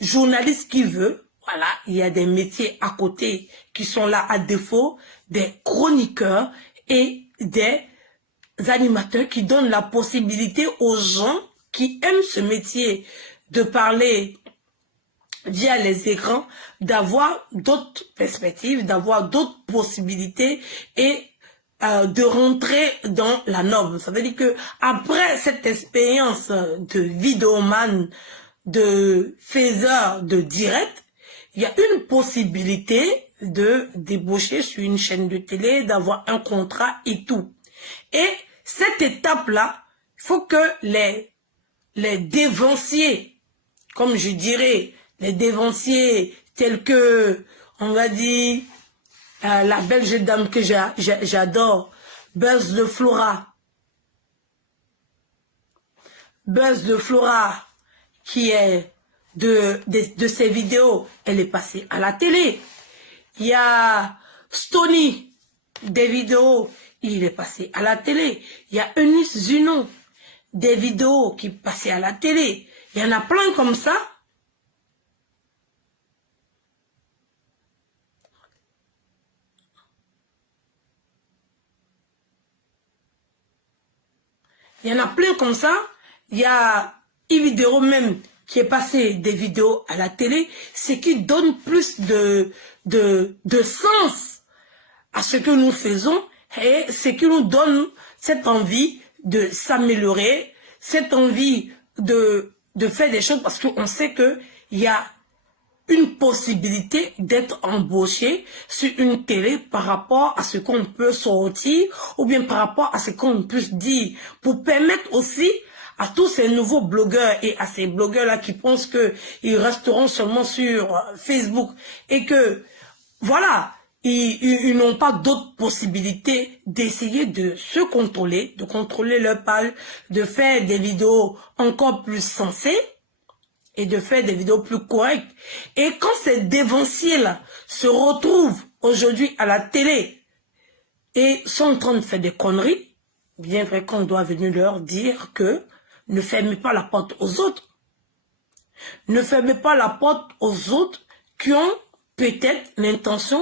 journaliste qui veut. Voilà, il y a des métiers à côté qui sont là à défaut, des chroniqueurs et des animateurs qui donnent la possibilité aux gens qui aiment ce métier de parler via les écrans, d'avoir d'autres perspectives, d'avoir d'autres possibilités et de rentrer dans la norme. Ça veut dire que après cette expérience de vidéoman, de faiseur de direct, il y a une possibilité de débaucher sur une chaîne de télé, d'avoir un contrat et tout. Et cette étape-là, il faut que les dévanciers, comme je dirais, les dévanciers tels que, on va dire, la belge dame que j'adore, Buzz de Flora. Buzz de Flora, qui est de ses vidéos, elle est passée à la télé. Il y a Stony, des vidéos, il est passé à la télé. Il y a Eunice Zuno, des vidéos qui passaient à la télé. Il y en a plein comme ça. Il y en a plein comme ça. Il y a Yves Dero même qui est passé des vidéos à la télé. Ce qui donne plus de sens à ce que nous faisons et ce qui nous donne cette envie de s'améliorer, cette envie de faire des choses parce qu'on sait qu'il y a une possibilité d'être embauché sur une télé par rapport à ce qu'on peut sortir ou bien par rapport à ce qu'on peut dire pour permettre aussi à tous ces nouveaux blogueurs et à ces blogueurs-là qui pensent qu'ils resteront seulement sur Facebook et que, voilà, ils n'ont pas d'autres possibilités d'essayer de se contrôler, de contrôler leur page, de faire des vidéos encore plus sensées, et de faire des vidéos plus correctes. Et quand ces dévanciers-là se retrouvent aujourd'hui à la télé et sont en train de faire des conneries, bien vrai qu'on doit venir leur dire que ne fermez pas la porte aux autres. Ne fermez pas la porte aux autres qui ont peut-être l'intention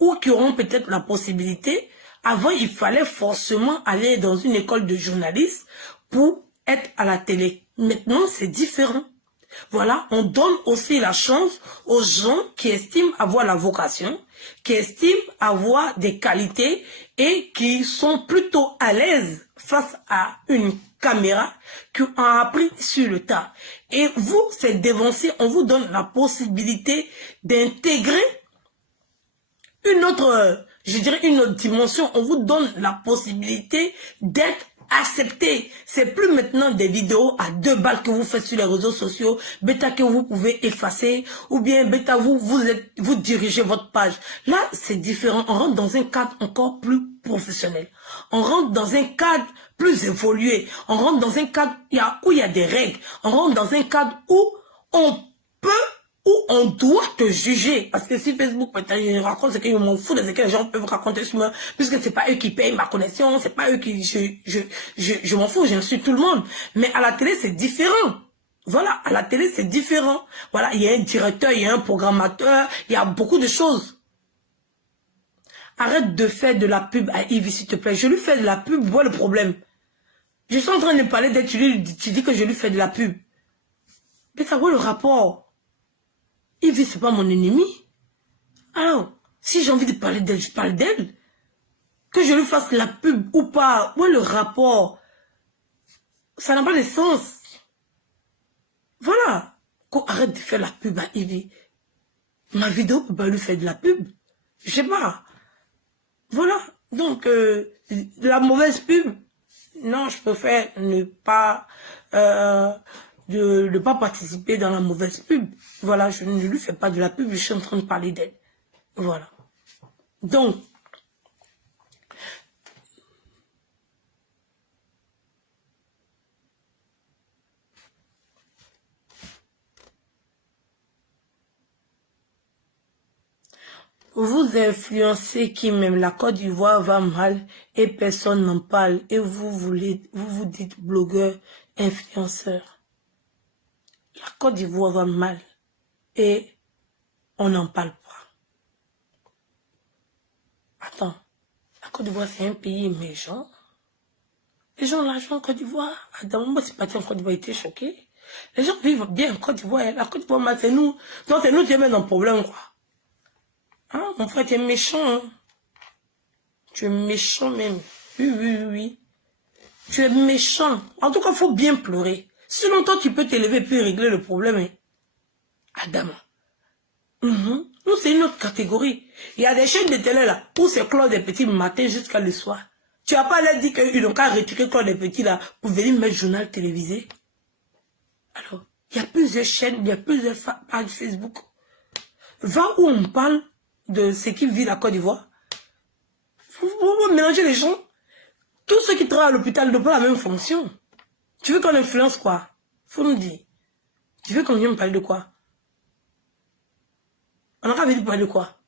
ou qui auront peut-être la possibilité. Avant, il fallait forcément aller dans une école de journalisme pour être à la télé. Maintenant, c'est différent. Voilà, on donne aussi la chance aux gens qui estiment avoir la vocation, qui estiment avoir des qualités et qui sont plutôt à l'aise face à une caméra, qui ont appris sur le tas. Et vous, ces dévancés, on vous donne la possibilité d'intégrer une autre, je dirais une autre dimension. On vous donne la possibilité d'être accepté. C'est plus maintenant des vidéos à 2 balles que vous faites sur les réseaux sociaux, bêta que vous pouvez effacer, ou bien bêta vous dirigez votre page. Là, c'est différent. On rentre dans un cadre encore plus professionnel. On rentre dans un cadre plus évolué. On rentre dans un cadre où il y a des règles. On rentre dans un cadre où on peut, où on doit te juger. Parce que si Facebook, je raconte ce que je m'en fous de ce que les gens peuvent raconter sur moi, puisque c'est pas eux qui payent ma connexion, c'est pas eux qui, je m'en fous, j'insulte tout le monde. Mais à la télé, c'est différent. Voilà, à la télé, c'est différent. Voilà, il y a un directeur, il y a un programmateur, il y a beaucoup de choses. Arrête de faire de la pub à Yves, s'il te plaît. Je lui fais de la pub, voilà le problème. Je suis en train de parler d'être, tu dis que je lui fais de la pub. Mais ça voit le rapport. Yves, c'est pas mon ennemi. Alors, si j'ai envie de parler d'elle, je parle d'elle. Que je lui fasse la pub ou pas, où est le rapport? Ça n'a pas de sens. Voilà. Qu'on arrête de faire la pub à Yves. Ma vidéo peut pas lui faire de la pub. Je sais pas. Voilà. Donc, la mauvaise pub, non, je préfère ne pas... de ne pas participer dans la mauvaise pub. Voilà, je ne lui fais pas de la pub, je suis en train de parler d'elle. Voilà. Donc, vous influencez qui même la Côte d'Ivoire va mal et personne n'en parle et vous dites blogueur, influenceur. La Côte d'Ivoire va mal et on n'en parle pas. Attends, la Côte d'Ivoire c'est un pays émergent. Les gens ont l'argent en Côte d'Ivoire. Dans moi, c'est parti en Côte d'Ivoire, ils étaient choqués. Les gens vivent bien en Côte d'Ivoire. La Côte d'Ivoire, c'est nous. Donc c'est nous qui sommes dans le problème, quoi. Hein, mon frère, tu es méchant. Hein? Tu es méchant même. Oui, oui, oui, oui. Tu es méchant. En tout cas, il faut bien pleurer. Sinon, toi, tu peux t'élever puis régler le problème. Hein? Adam. Nous, c'est une autre catégorie. Il y a des chaînes de télé là, où c'est Claude des Petits matin jusqu'à le soir. Tu n'as pas l'air dit qu'ils n'ont qu'à retirer Claude des Petits là, pour venir mettre journal télévisé. Alors, il y a plusieurs chaînes, il y a plusieurs pages Facebook. Va où on parle de ce qui vit la Côte d'Ivoire. Vous mélangez les gens. Tous ceux qui travaillent à l'hôpital n'ont pas la même fonction. Tu veux qu'on influence quoi? Faut nous dire. Tu veux qu'on vienne me parler de quoi? On aura envie de parler de quoi?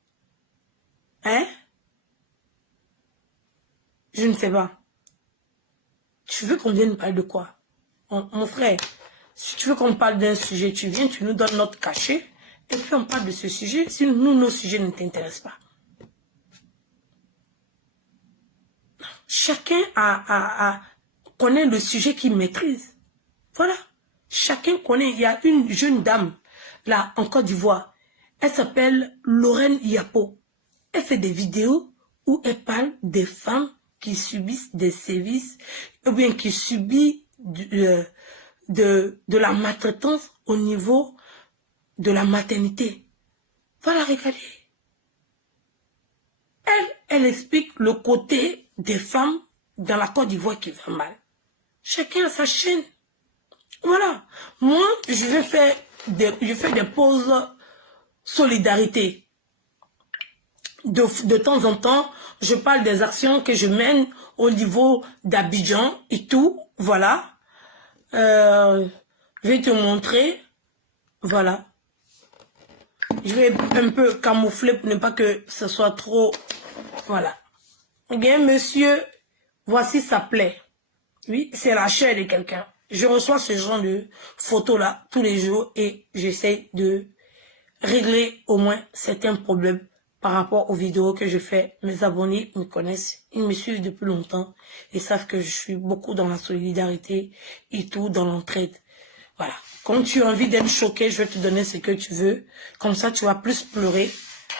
Hein? Je ne sais pas. Tu veux qu'on vienne me parler de quoi? Mon frère, si tu veux qu'on parle d'un sujet, tu viens, tu nous donnes notre cachet, et puis on parle de ce sujet, si nous, nos sujets ne t'intéressent pas. Chacun connaît le sujet qu'il maîtrise. Voilà. Chacun connaît. Il y a une jeune dame, là, en Côte d'Ivoire. Elle s'appelle Lorraine Yapo. Elle fait des vidéos où elle parle des femmes qui subissent des sévices, ou bien qui subissent de la maltraitance au niveau de la maternité. Voilà, regardez. Elle explique le côté des femmes dans la Côte d'Ivoire qui va mal. Chacun a sa chaîne. Voilà. Moi, je fais des pauses solidarité. De temps en temps, je parle des actions que je mène au niveau d'Abidjan et tout. Voilà. Je vais te montrer. Voilà. Je vais un peu camoufler pour ne pas que ce soit trop... Voilà. Bien, monsieur, voici sa plaie. Oui, c'est la chair de quelqu'un. Je reçois ce genre de photos-là tous les jours et j'essaie de régler au moins certains problèmes par rapport aux vidéos que je fais. Mes abonnés me connaissent, ils me suivent depuis longtemps et savent que je suis beaucoup dans la solidarité et tout, dans l'entraide. Voilà. Quand tu as envie d'être choqué, je vais te donner ce que tu veux. Comme ça, tu vas plus pleurer.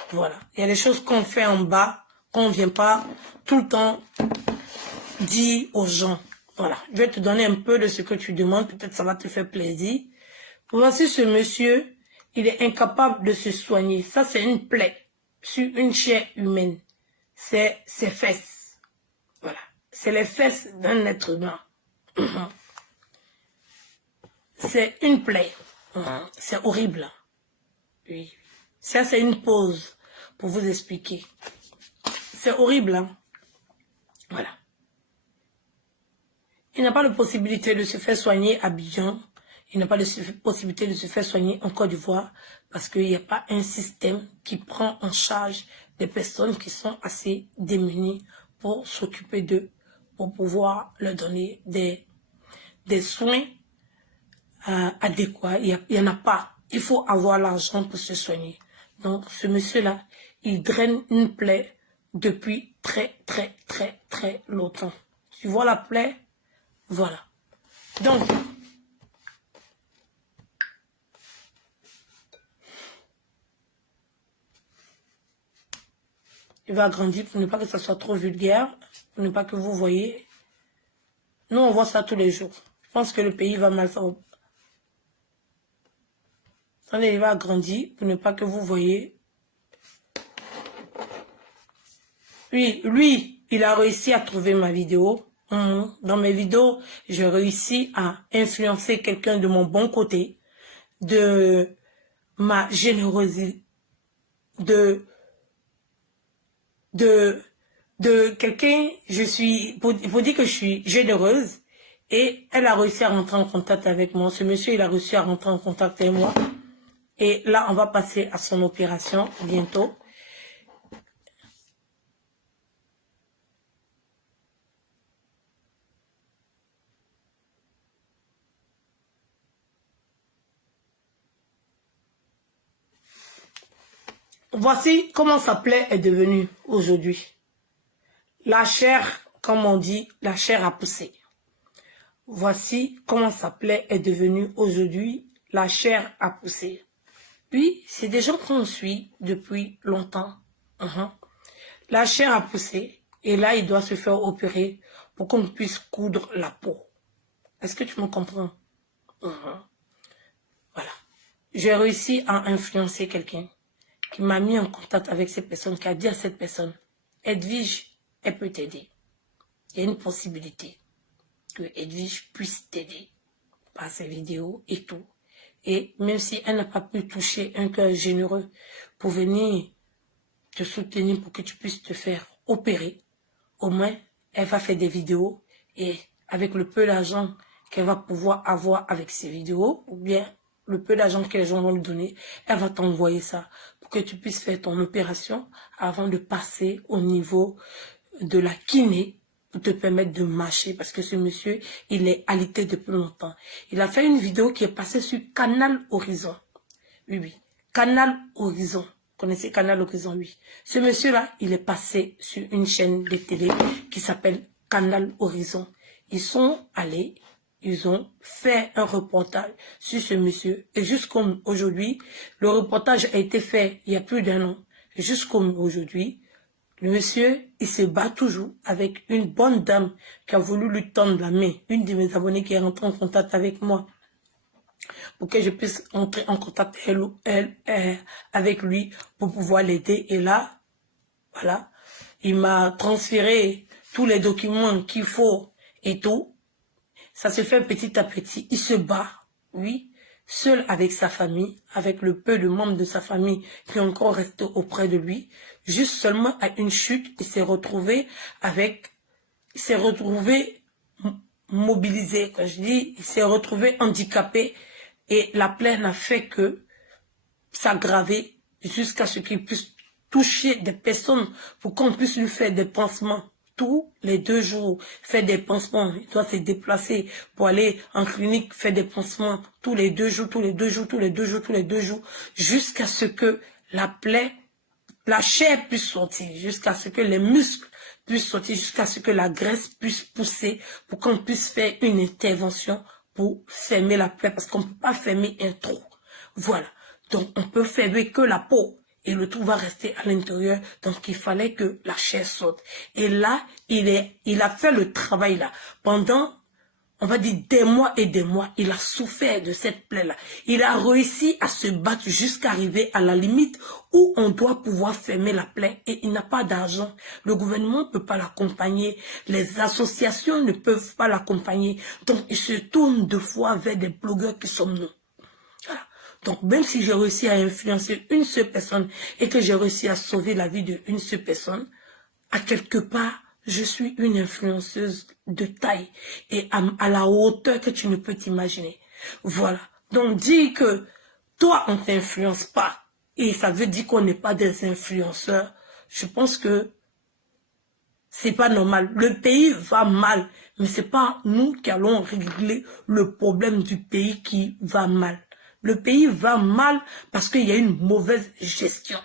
Voilà. Il y a des choses qu'on fait en bas, qu'on ne vient pas tout le temps dire aux gens. Voilà. Je vais te donner un peu de ce que tu demandes. Peut-être ça va te faire plaisir. Voici ce monsieur. Il est incapable de se soigner. Ça, c'est une plaie sur une chair humaine. C'est ses fesses. Voilà. C'est les fesses d'un être humain. C'est une plaie. C'est horrible. Oui. Ça, c'est une pause pour vous expliquer. C'est horrible. Hein? Voilà. Il n'a pas de possibilité de se faire soigner à Abidjan. Il n'a pas de possibilité de se faire soigner en Côte d'Ivoire parce qu'il n'y a pas un système qui prend en charge des personnes qui sont assez démunies pour s'occuper d'eux, pour pouvoir leur donner des soins adéquats. Il n'y en a pas. Il faut avoir l'argent pour se soigner. Donc, ce monsieur-là, il draine une plaie depuis très longtemps. Tu vois la plaie? Voilà. Donc, il va agrandir pour ne pas que ça soit trop vulgaire, pour ne pas que vous voyez. Nous, on voit ça tous les jours. Je pense que le pays va mal. Attendez, il va agrandir pour ne pas que vous voyez. Oui, lui, il a réussi à trouver ma vidéo. Dans mes vidéos, j'ai réussi à influencer quelqu'un de mon bon côté, de ma générosité, de quelqu'un, pour dire que je suis généreuse, et elle a réussi à rentrer en contact avec moi. Ce monsieur, il a réussi à rentrer en contact avec moi. Et là, on va passer à son opération bientôt. Voici comment sa plaie est devenue aujourd'hui. La chair, comme on dit, la chair a poussé. Voici comment sa plaie est devenue aujourd'hui. La chair a poussé. Oui, c'est des gens qu'on suit depuis longtemps. La chair a poussé et là, il doit se faire opérer pour qu'on puisse coudre la peau. Est-ce que tu me comprends? Voilà. J'ai réussi à influencer quelqu'un qui m'a mis en contact avec cette personne, qui a dit à cette personne, Edwige, elle peut t'aider. Il y a une possibilité que Edwige puisse t'aider par ses vidéos et tout. Et même si elle n'a pas pu toucher un cœur généreux pour venir te soutenir pour que tu puisses te faire opérer, au moins, elle va faire des vidéos et avec le peu d'argent qu'elle va pouvoir avoir avec ces vidéos, ou bien le peu d'argent que les gens vont lui donner, elle va t'envoyer ça pour que tu puisses faire ton opération avant de passer au niveau de la kiné pour te permettre de marcher parce que ce monsieur, il est alité depuis longtemps. Il a fait une vidéo qui est passée sur Canal Horizon. Oui, oui. Canal Horizon. Vous connaissez Canal Horizon, oui. Ce monsieur-là, il est passé sur une chaîne de télé qui s'appelle Canal Horizon. Ils sont allés, ils ont fait un reportage sur ce monsieur. Et jusqu'à aujourd'hui, le reportage a été fait il y a plus d'1 an. Et jusqu'à aujourd'hui, le monsieur, il se bat toujours avec une bonne dame qui a voulu lui tendre la main. Une de mes abonnées qui est rentrée en contact avec moi pour que je puisse entrer en contact avec lui pour pouvoir l'aider. Et là, voilà, il m'a transféré tous les documents qu'il faut et tout. Ça se fait petit à petit. Il se bat, oui, seul avec sa famille, avec le peu de membres de sa famille qui ont encore resté auprès de lui. Juste seulement à une chute, il s'est retrouvé mobilisé. Quand je dis, il s'est retrouvé handicapé et la plaie n'a fait que s'aggraver jusqu'à ce qu'il puisse toucher des personnes pour qu'on puisse lui faire des pansements. Tous les 2 jours, faire des pansements. Il doit se déplacer pour aller en clinique, faire des pansements tous les 2 jours, tous les 2 jours, tous les 2 jours, tous les 2 jours, jusqu'à ce que la plaie, la chair puisse sortir, jusqu'à ce que les muscles puissent sortir, jusqu'à ce que la graisse puisse pousser pour qu'on puisse faire une intervention pour fermer la plaie, parce qu'on ne peut pas fermer un trou. Voilà. Donc, on peut fermer que la peau et le trou va rester à l'intérieur. Donc, il fallait que la chair saute. Et là, il a fait le travail là. Pendant, on va dire, des mois et des mois, il a souffert de cette plaie-là. Il a réussi à se battre jusqu'à arriver à la limite où on doit pouvoir fermer la plaie et il n'a pas d'argent. Le gouvernement ne peut pas l'accompagner. Les associations ne peuvent pas l'accompagner. Donc, il se tourne 2 fois vers des blogueurs qui sommes nous. Voilà. Donc, même si j'ai réussi à influencer une seule personne et que j'ai réussi à sauver la vie d'une seule personne, à quelque part, je suis une influenceuse de taille et à la hauteur que tu ne peux t'imaginer. Voilà. Donc, dire que toi, on ne t'influence pas et ça veut dire qu'on n'est pas des influenceurs, je pense que c'est pas normal. Le pays va mal, mais c'est pas nous qui allons régler le problème du pays qui va mal. Le pays va mal parce qu'il y a une mauvaise gestion.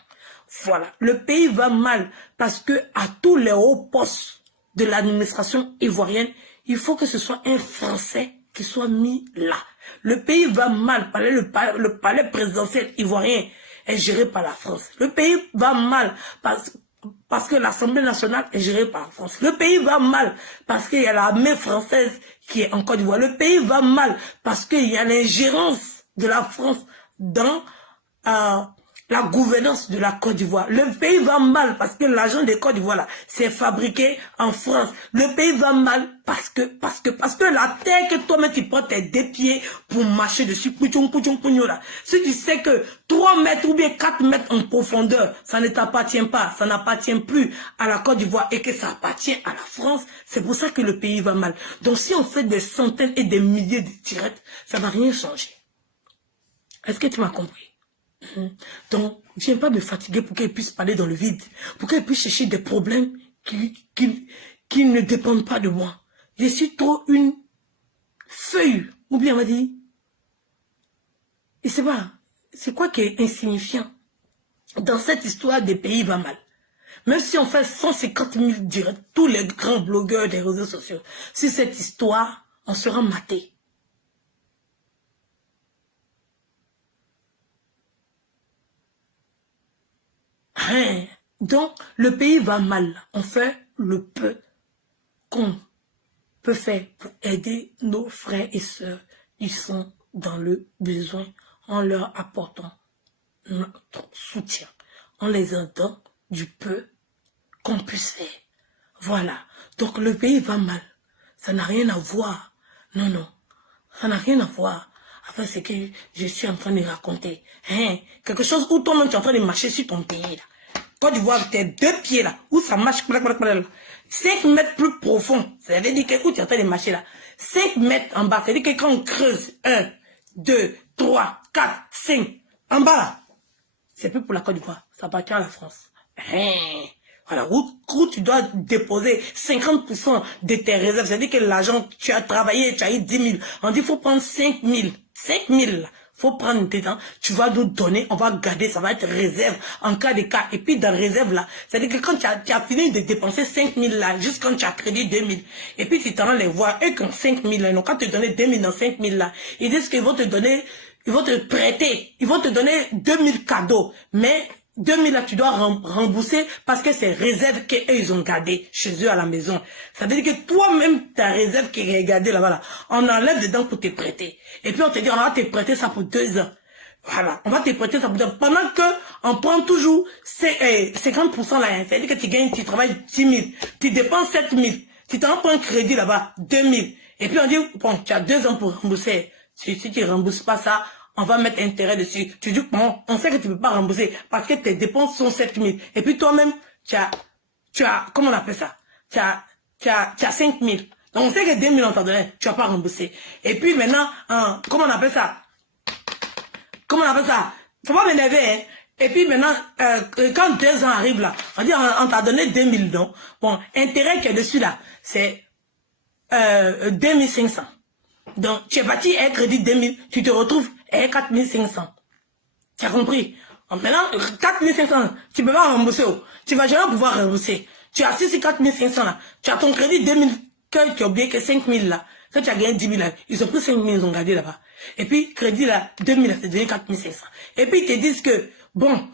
Voilà. Le pays va mal parce que à tous les hauts postes de l'administration ivoirienne, il faut que ce soit un Français qui soit mis là. Le pays va mal. Le palais présidentiel ivoirien est géré par la France. Le pays va mal parce que l'Assemblée nationale est gérée par la France. Le pays va mal parce qu'il y a l'armée française qui est en Côte d'Ivoire. Le pays va mal parce qu'il y a l'ingérence de la France dans la gouvernance de la Côte d'Ivoire. Le pays va mal parce que l'argent de Côte d'Ivoire, c'est fabriqué en France. Le pays va mal parce que la terre que toi-même tu portes tes 2 pieds pour marcher dessus, là. Si tu sais que 3 mètres ou bien 4 mètres en profondeur, ça ne t'appartient pas, ça n'appartient plus à la Côte d'Ivoire et que ça appartient à la France, c'est pour ça que le pays va mal. Donc si on fait des centaines et des milliers de tirettes, ça ne va rien changer. Est-ce que tu m'as compris? Donc, viens pas me fatiguer pour qu'elle puisse parler dans le vide, pour qu'elle puisse chercher des problèmes qui ne dépendent pas de moi. Je suis trop une feuille, ou bien on va dire. Et c'est pas, c'est quoi qui est insignifiant? Dans cette histoire, des pays va mal. Même si on fait 150 000 directs, tous les grands blogueurs des réseaux sociaux, sur cette histoire, on sera maté. Donc, le pays va mal. On fait le peu qu'on peut faire pour aider nos frères et sœurs. Ils sont dans le besoin en leur apportant notre soutien, en les aidant du peu qu'on puisse faire. Voilà. Donc, le pays va mal. Ça n'a rien à voir. Non, non. Ça n'a rien à voir avec ce que je suis en train de raconter. Quelque chose où toi-même tu es en train de marcher sur ton pays, là. Quand tu vois tes 2 pieds là, où ça marche, 5 mètres plus profond, ça veut dire que où tu es en train de marcher là, 5 mètres en bas, ça veut dire que quand on creuse, 1, 2, 3, 4, 5. En bas là. C'est plus pour la Côte d'Ivoire. Ça appartient à la France. Voilà, où tu dois déposer 50% de tes réserves. C'est-à-dire que l'argent, tu as travaillé, tu as eu 10 000. On dit, il faut prendre 5 000. 5 000, faut prendre dedans. Tu vas nous donner, on va garder, ça va être réserve en cas de cas. Et puis, dans réserve là, c'est-à-dire que quand tu as fini de dépenser 5 000 là, juste quand tu as crédit 2 000, et puis tu t'en les voir, eux qui ont 5 000 là, ils n'ont qu'à te donner 2 000 dans 5 000 là. Ils disent qu'ils vont te donner, ils vont te prêter, ils vont te donner 2 000 cadeaux. Mais 2 000 là, tu dois rembourser parce que c'est réserve qu'eux, ils ont gardé chez eux à la maison. Ça veut dire que toi-même, ta réserve qui est gardée là-bas, là, on enlève dedans pour te prêter. Et puis on te dit, on va te prêter ça pour 2 ans. Voilà, on va te prêter ça pour 2 ans. Pendant que on prend toujours 50% là, c'est-à-dire que tu gagnes, tu travailles 10 000, tu dépenses 7 000, tu t'en prends un crédit là-bas, 2 000. Et puis on dit, bon, tu as 2 ans pour rembourser. Si tu ne rembourses pas ça, on va mettre intérêt dessus. Tu dis, bon, on sait que tu ne peux pas rembourser parce que tes dépenses sont 7 000. Et puis toi-même, tu as, comment on appelle ça? Tu as 5 000. Donc on sait que 2 000 on t'a donné, tu vas pas rembourser. Et puis maintenant, comment on appelle ça? Comment on appelle ça? Faut pas m'énerver, hein. Et puis maintenant, quand 2 ans arrivent là, on dit, on t'a donné 2 000 dons. Bon, intérêt qui est dessus là, c'est 2 500. Donc, tu es parti à un crédit 2 000, tu te retrouves à 4 500. Tu as compris? Donc, maintenant, 4 500, tu peux pas rembourser. Tu vas jamais pouvoir rembourser. Tu as assis sur 4 500 là. Tu as ton crédit 2 000, que tu as oublié que 5 000 là. Quand tu as gagné 10 000 là, ils ont pris 5 000, ils ont gardé là-bas. Et puis, crédit là, 2 000 là, c'est devenu 4 500. Et puis, ils te disent que, bon,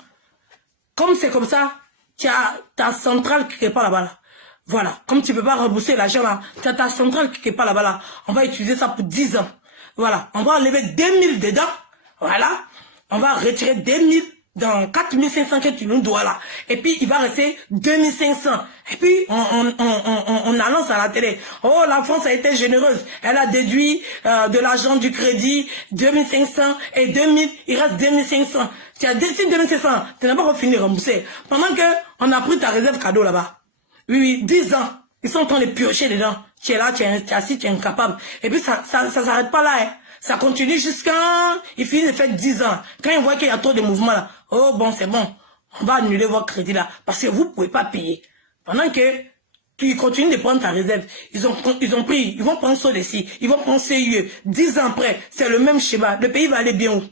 comme c'est comme ça, tu as ta centrale qui n'est pas là-bas là. Voilà, comme tu ne peux pas rembourser l'argent là, tu as ta centrale qui n'est pas là-bas là. On va utiliser ça pour 10 ans. Voilà, on va enlever 2 000 dedans. Voilà, on va retirer 2 000 dans 4 500 que tu nous dois là. Et puis, il va rester 2 500. Et puis, on annonce à la télé. Oh, la France a été généreuse. Elle a déduit de l'argent du crédit, 2 500 et 2 000, il reste 2 500. Tu as décidé 2 500, tu n'as pas fini de rembourser. Pendant que on a pris ta réserve cadeau là-bas. Oui, 10 ans. Ils sont en train de piocher dedans. Tu es là, tu es assis, tu es incapable. Et puis ça s'arrête pas là, hein. Ça continue jusqu'à, il finit de faire 10 ans. Quand ils voient qu'il y a trop de mouvements là, oh bon, c'est bon. On va annuler votre crédit là. Parce que vous ne pouvez pas payer. Pendant que tu continues de prendre ta réserve. Ils ont pris, ils vont prendre Sodeci, ils vont prendre CIE. 10 ans après, c'est le même schéma. Le pays va aller bien où?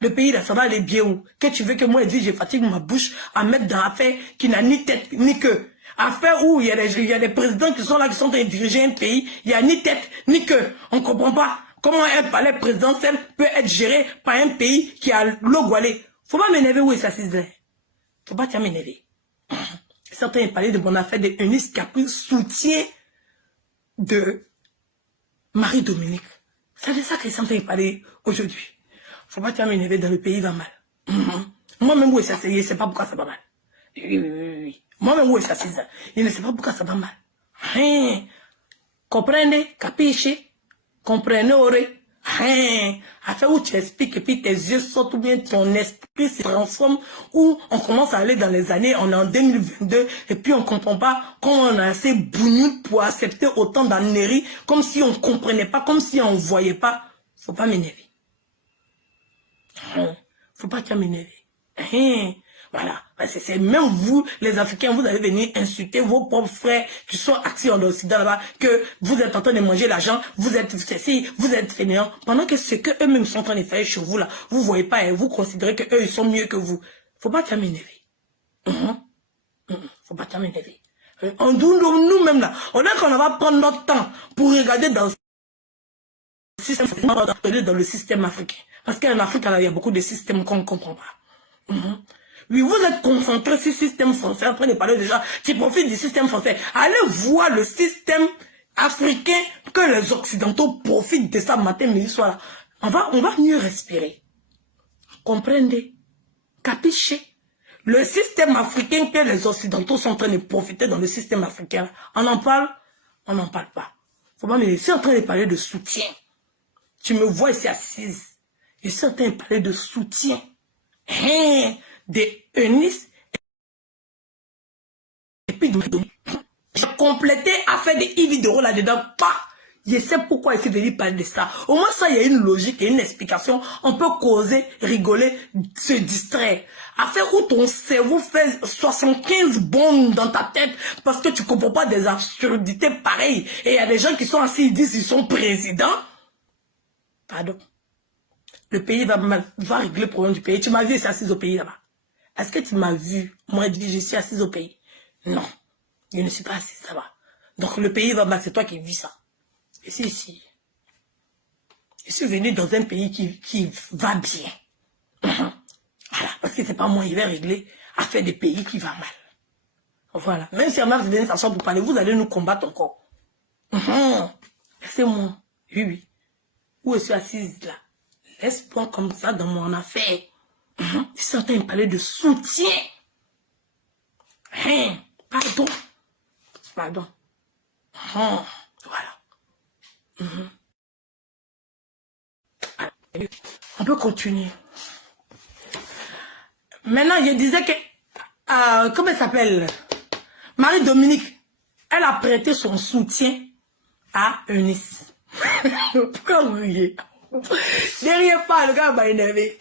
Le pays là, ça va aller bien où? Que tu veux que moi, je fatigue ma bouche à mettre dans l'affaire qui n'a ni tête ni queue. Affaire où il y a des présidents qui sont là, qui sont en train de diriger un pays, il n'y a ni tête ni queue. On ne comprend pas comment un palais présidentiel peut être géré par un pays qui a l'eau voilée. Faut pas m'énerver où il s'assise là. Faut pas m'énerver. Certains parlaient de mon affaire de Eunice qui a pris soutien de Marie-Dominique. C'est de ça qu'ils sont en train de parler aujourd'hui. Faut pas m'énerver, dans le pays va mal. Moi-même où il s'assise, je ne sais pas pourquoi ça va mal. Oui. Moi-même où il s'assise, je ne sais pas pourquoi ça va mal. Comprenez, capisce, comprenez, afin où tu expliques et puis tes yeux sortent ou bien ton esprit se transforme, ou on commence à aller dans les années, on est en 2022 et puis on ne comprend pas comment on a assez bougnou pour accepter autant d'anneries, comme si on ne comprenait pas, comme si on ne voyait pas. Faut pas m'énerver. Faut pas m'énerver. Voilà, c'est même vous, les Africains, vous allez venir insulter vos propres frères qui sont axés en Occident là-bas, que vous êtes en train de manger l'argent, vous êtes ceci, vous êtes fainéant, pendant que ce que eux-mêmes sont en train de faire chez vous là, vous voyez pas et vous considérez que eux ils sont mieux que vous. Faut pas m'énerver. Faut pas m'énerver. Nous-mêmes là, on a qu'on va prendre notre temps pour regarder dans le système africain. Parce qu'en Afrique, là, il y a beaucoup de systèmes qu'on ne comprend pas. Oui, vous êtes concentrés sur le système français, en train de parler déjà, qui profitent du système français. Allez voir le système africain que les Occidentaux profitent de ça matin, midi, soir. Là. On va mieux respirer. Comprenez? Capiche? Le système africain que les Occidentaux sont en train de profiter dans le système africain, on en parle? On n'en parle pas. Faut pas me dire, je suis en train de parler de soutien. Tu me vois ici assise. Je suis en train de parler de soutien. De Eunice. Et puis de j'ai complété affaire de Yves Doro là-dedans. Pas. Je sais pourquoi il est venu parler de ça. Au moins ça, il y a une logique et une explication. On peut causer, rigoler, se distraire. Afin où ton cerveau fait 75 bombes dans ta tête parce que tu comprends pas des absurdités pareilles. Et il y a des gens qui sont assis, ils disent qu'ils sont présidents. Pardon. Le pays va mal, va régler le problème du pays. Tu m'as vu, c'est assis au pays là-bas. Est-ce que tu m'as vu? Moi, je suis assise au pays. Non, je ne suis pas assise là-bas. Donc le pays va mal, c'est toi qui vis ça. Et c'est ici. Je suis venu dans un pays qui va bien. Voilà, parce que c'est pas moi, il va régler à faire des pays qui va mal. Voilà, même si on a venu s'asseoir pour parler, vous allez nous combattre encore. Laissez-moi. Oui, oui. Où je suis assise là? Laisse-moi comme ça dans mon affaire. Je suis en train de parler de soutien. Pardon. Pardon. Voilà. On peut continuer. Maintenant, je disais que... comment elle s'appelle? Marie-Dominique. Elle a prêté son soutien à Eunice. Pourquoi vous riez? Ne riez pas, le gars m'a énervé.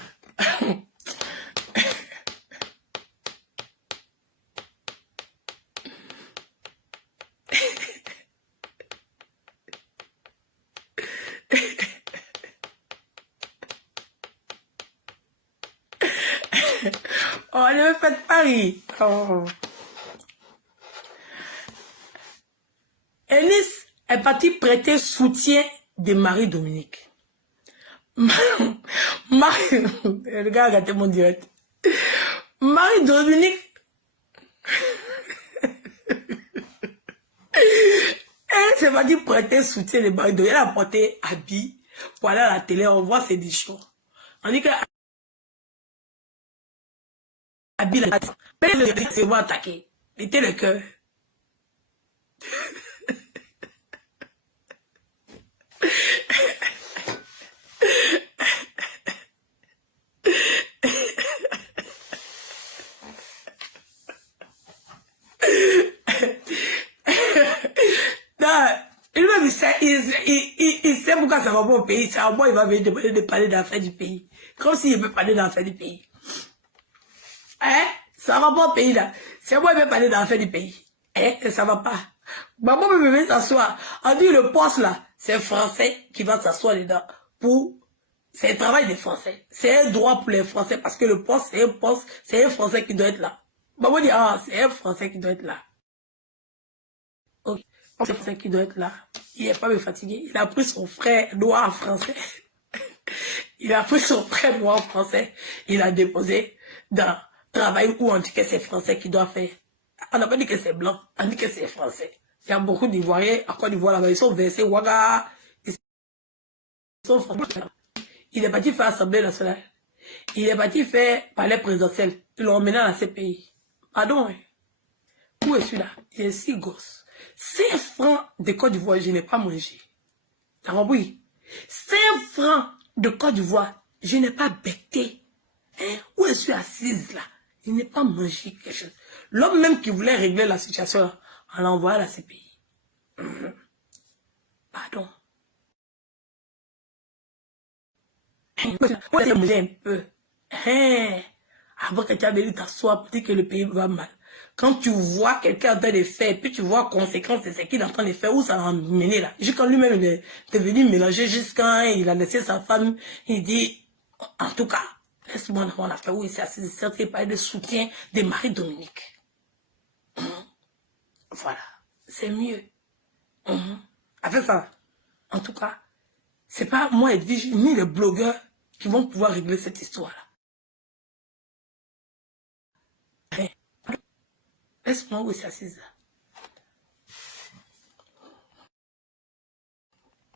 Oh, ne me faites pas rire. Oh. Eunice est partie prêter soutien de Marie-Dominique. Le gars a gâté mon direct. Marie-Dominique, elle s'est partie prêter soutien de Marie-Dominique. Elle a porté habit pour aller à la télé, on voit ses discours. On dit que habit la c'est moi attaquer. Mettez le cœur. Il sait pourquoi ça va pas au pays. C'est à moi, il va venir demander de parler d'affaires du pays. Comme s'il veut parler d'affaires du pays. Hein? Ça va pas au pays là. C'est moi, il veut parler d'affaires du pays. Hein? Et ça va pas. Maman me met s'asseoir. On dit le poste là, c'est un Français qui va s'asseoir dedans. C'est un travail des Français. C'est un droit pour les Français parce que le poste, c'est un Français qui doit être là. Maman dit, ah, c'est un Français qui doit être là. Ok. C'est un Français qui doit être là. Il n'est pas me fatigué. Il a pris son frère noir français. Il a pris son frère noir français. Il a déposé dans travail où on dit que c'est français qui doit faire. On n'a pas dit que c'est blanc. On dit que c'est français. Il y a beaucoup d'Ivoiriens à Côte d'Ivoire là-bas. Ils sont versés Ouaga. Ils sont français. Il est parti faire Assemblée nationale. Il est parti faire palais présidentiel. Ils l'ont emmené à la CPI. Pardon, hein. Où est-ce là? Il est 6 gosses. 5 francs de Côte d'Ivoire, je n'ai pas mangé. T'as compris? 5 francs de Côte d'Ivoire, je n'ai pas becté. Hein? Où je suis assise là? Je n'ai pas mangé quelque chose. L'homme même qui voulait régler la situation, là, on l'a envoyé à la CPI. Pardon. Moi, j'ai mangé un peu. Hein? Avant que tu aies venu t'asseoir pour dire que le pays va mal. Quand tu vois quelqu'un en train de faire, puis tu vois conséquences de ce qu'il est en train de faire, où ça l'a emmené là. Jusqu'à lui-même, il est devenu mélangé, jusqu'à il a laissé sa femme, il dit, en tout cas, laisse-moi dans mon affaire où il s'est assis, il parler de soutien de Marie-Dominique. Voilà, c'est mieux. Avec ça, en tout cas, c'est pas moi, Edwige, ni les blogueurs qui vont pouvoir régler cette histoire-là. Laisse-moi où c'est assise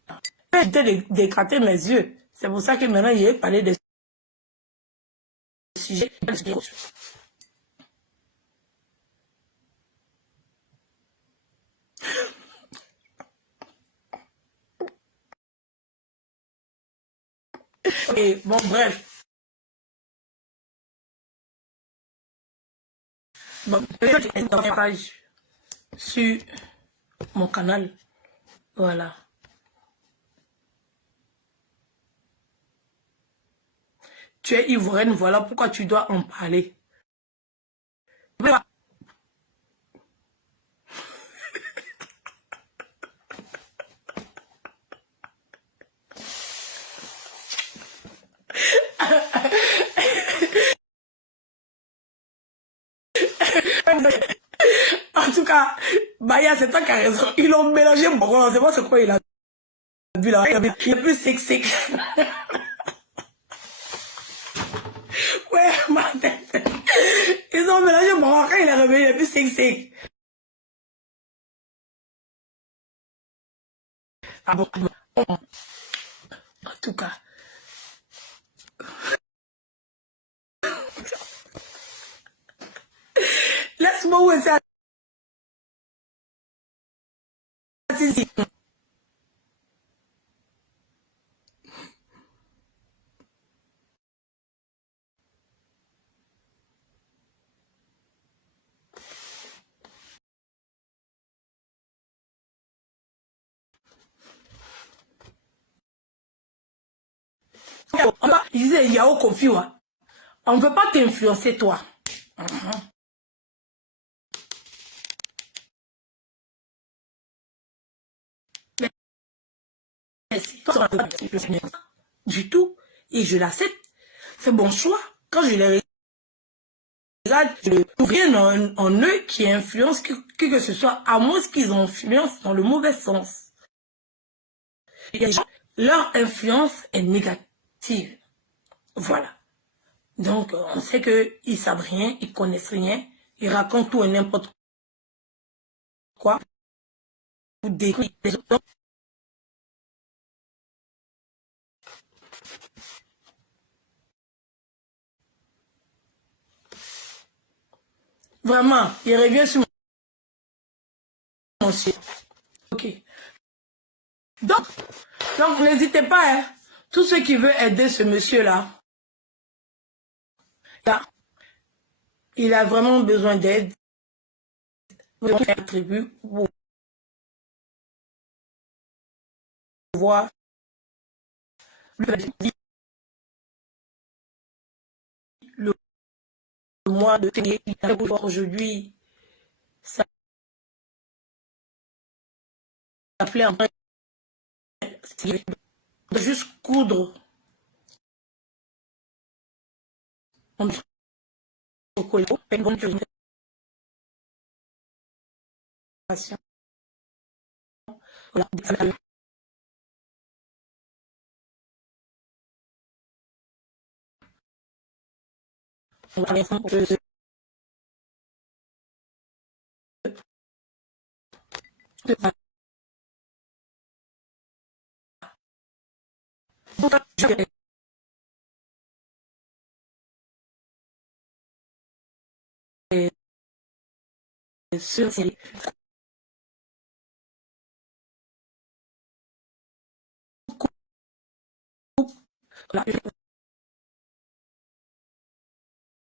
là. J'étais d'écrater mes yeux. C'est pour ça que maintenant, il a parlé de sujets. Et bon, bref. Bon, peut-être une page sur mon canal. Voilà. tu es ivoirienne, voilà pourquoi tu dois en parler. En tout cas, Baya, c'est toi qui as raison. Ils l'ont mélangé beaucoup. C'est pas ce quoi il a vu là. Il est plus sexy. Ouais, ma tête. Ils ont mélangé beaucoup. Quand il est réveillé, il est plus sexy. Ah bon. En tout cas. Laisse-moi où ça. Il disait Yao Kofi, on ne veut pas t'influencer toi. Mais si toi, du tout, et je l'accepte, c'est bon choix. Quand je les regarde, je ne trouve rien en eux qui influence que ce soit, à moins qu'ils influencent dans le mauvais sens. Et les gens, leur influence est négative. Voilà. Donc, on sait qu'ils savent rien, ils connaissent rien, ils racontent tout et n'importe quoi. Pour détruire les autres. Vraiment, il revient sur mon site. Ok. Donc n'hésitez pas, hein. Tous ceux qui veulent aider ce monsieur-là, il a vraiment besoin d'aide. Vous devez faire tribu pour voir le mois de février. Aujourd'hui, ça s'appelait en vrai, de juste coudre. On une bonne patient. Voilà.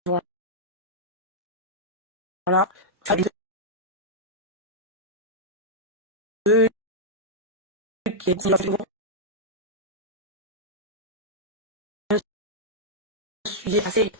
Sur voilà. Qui est un sujet assez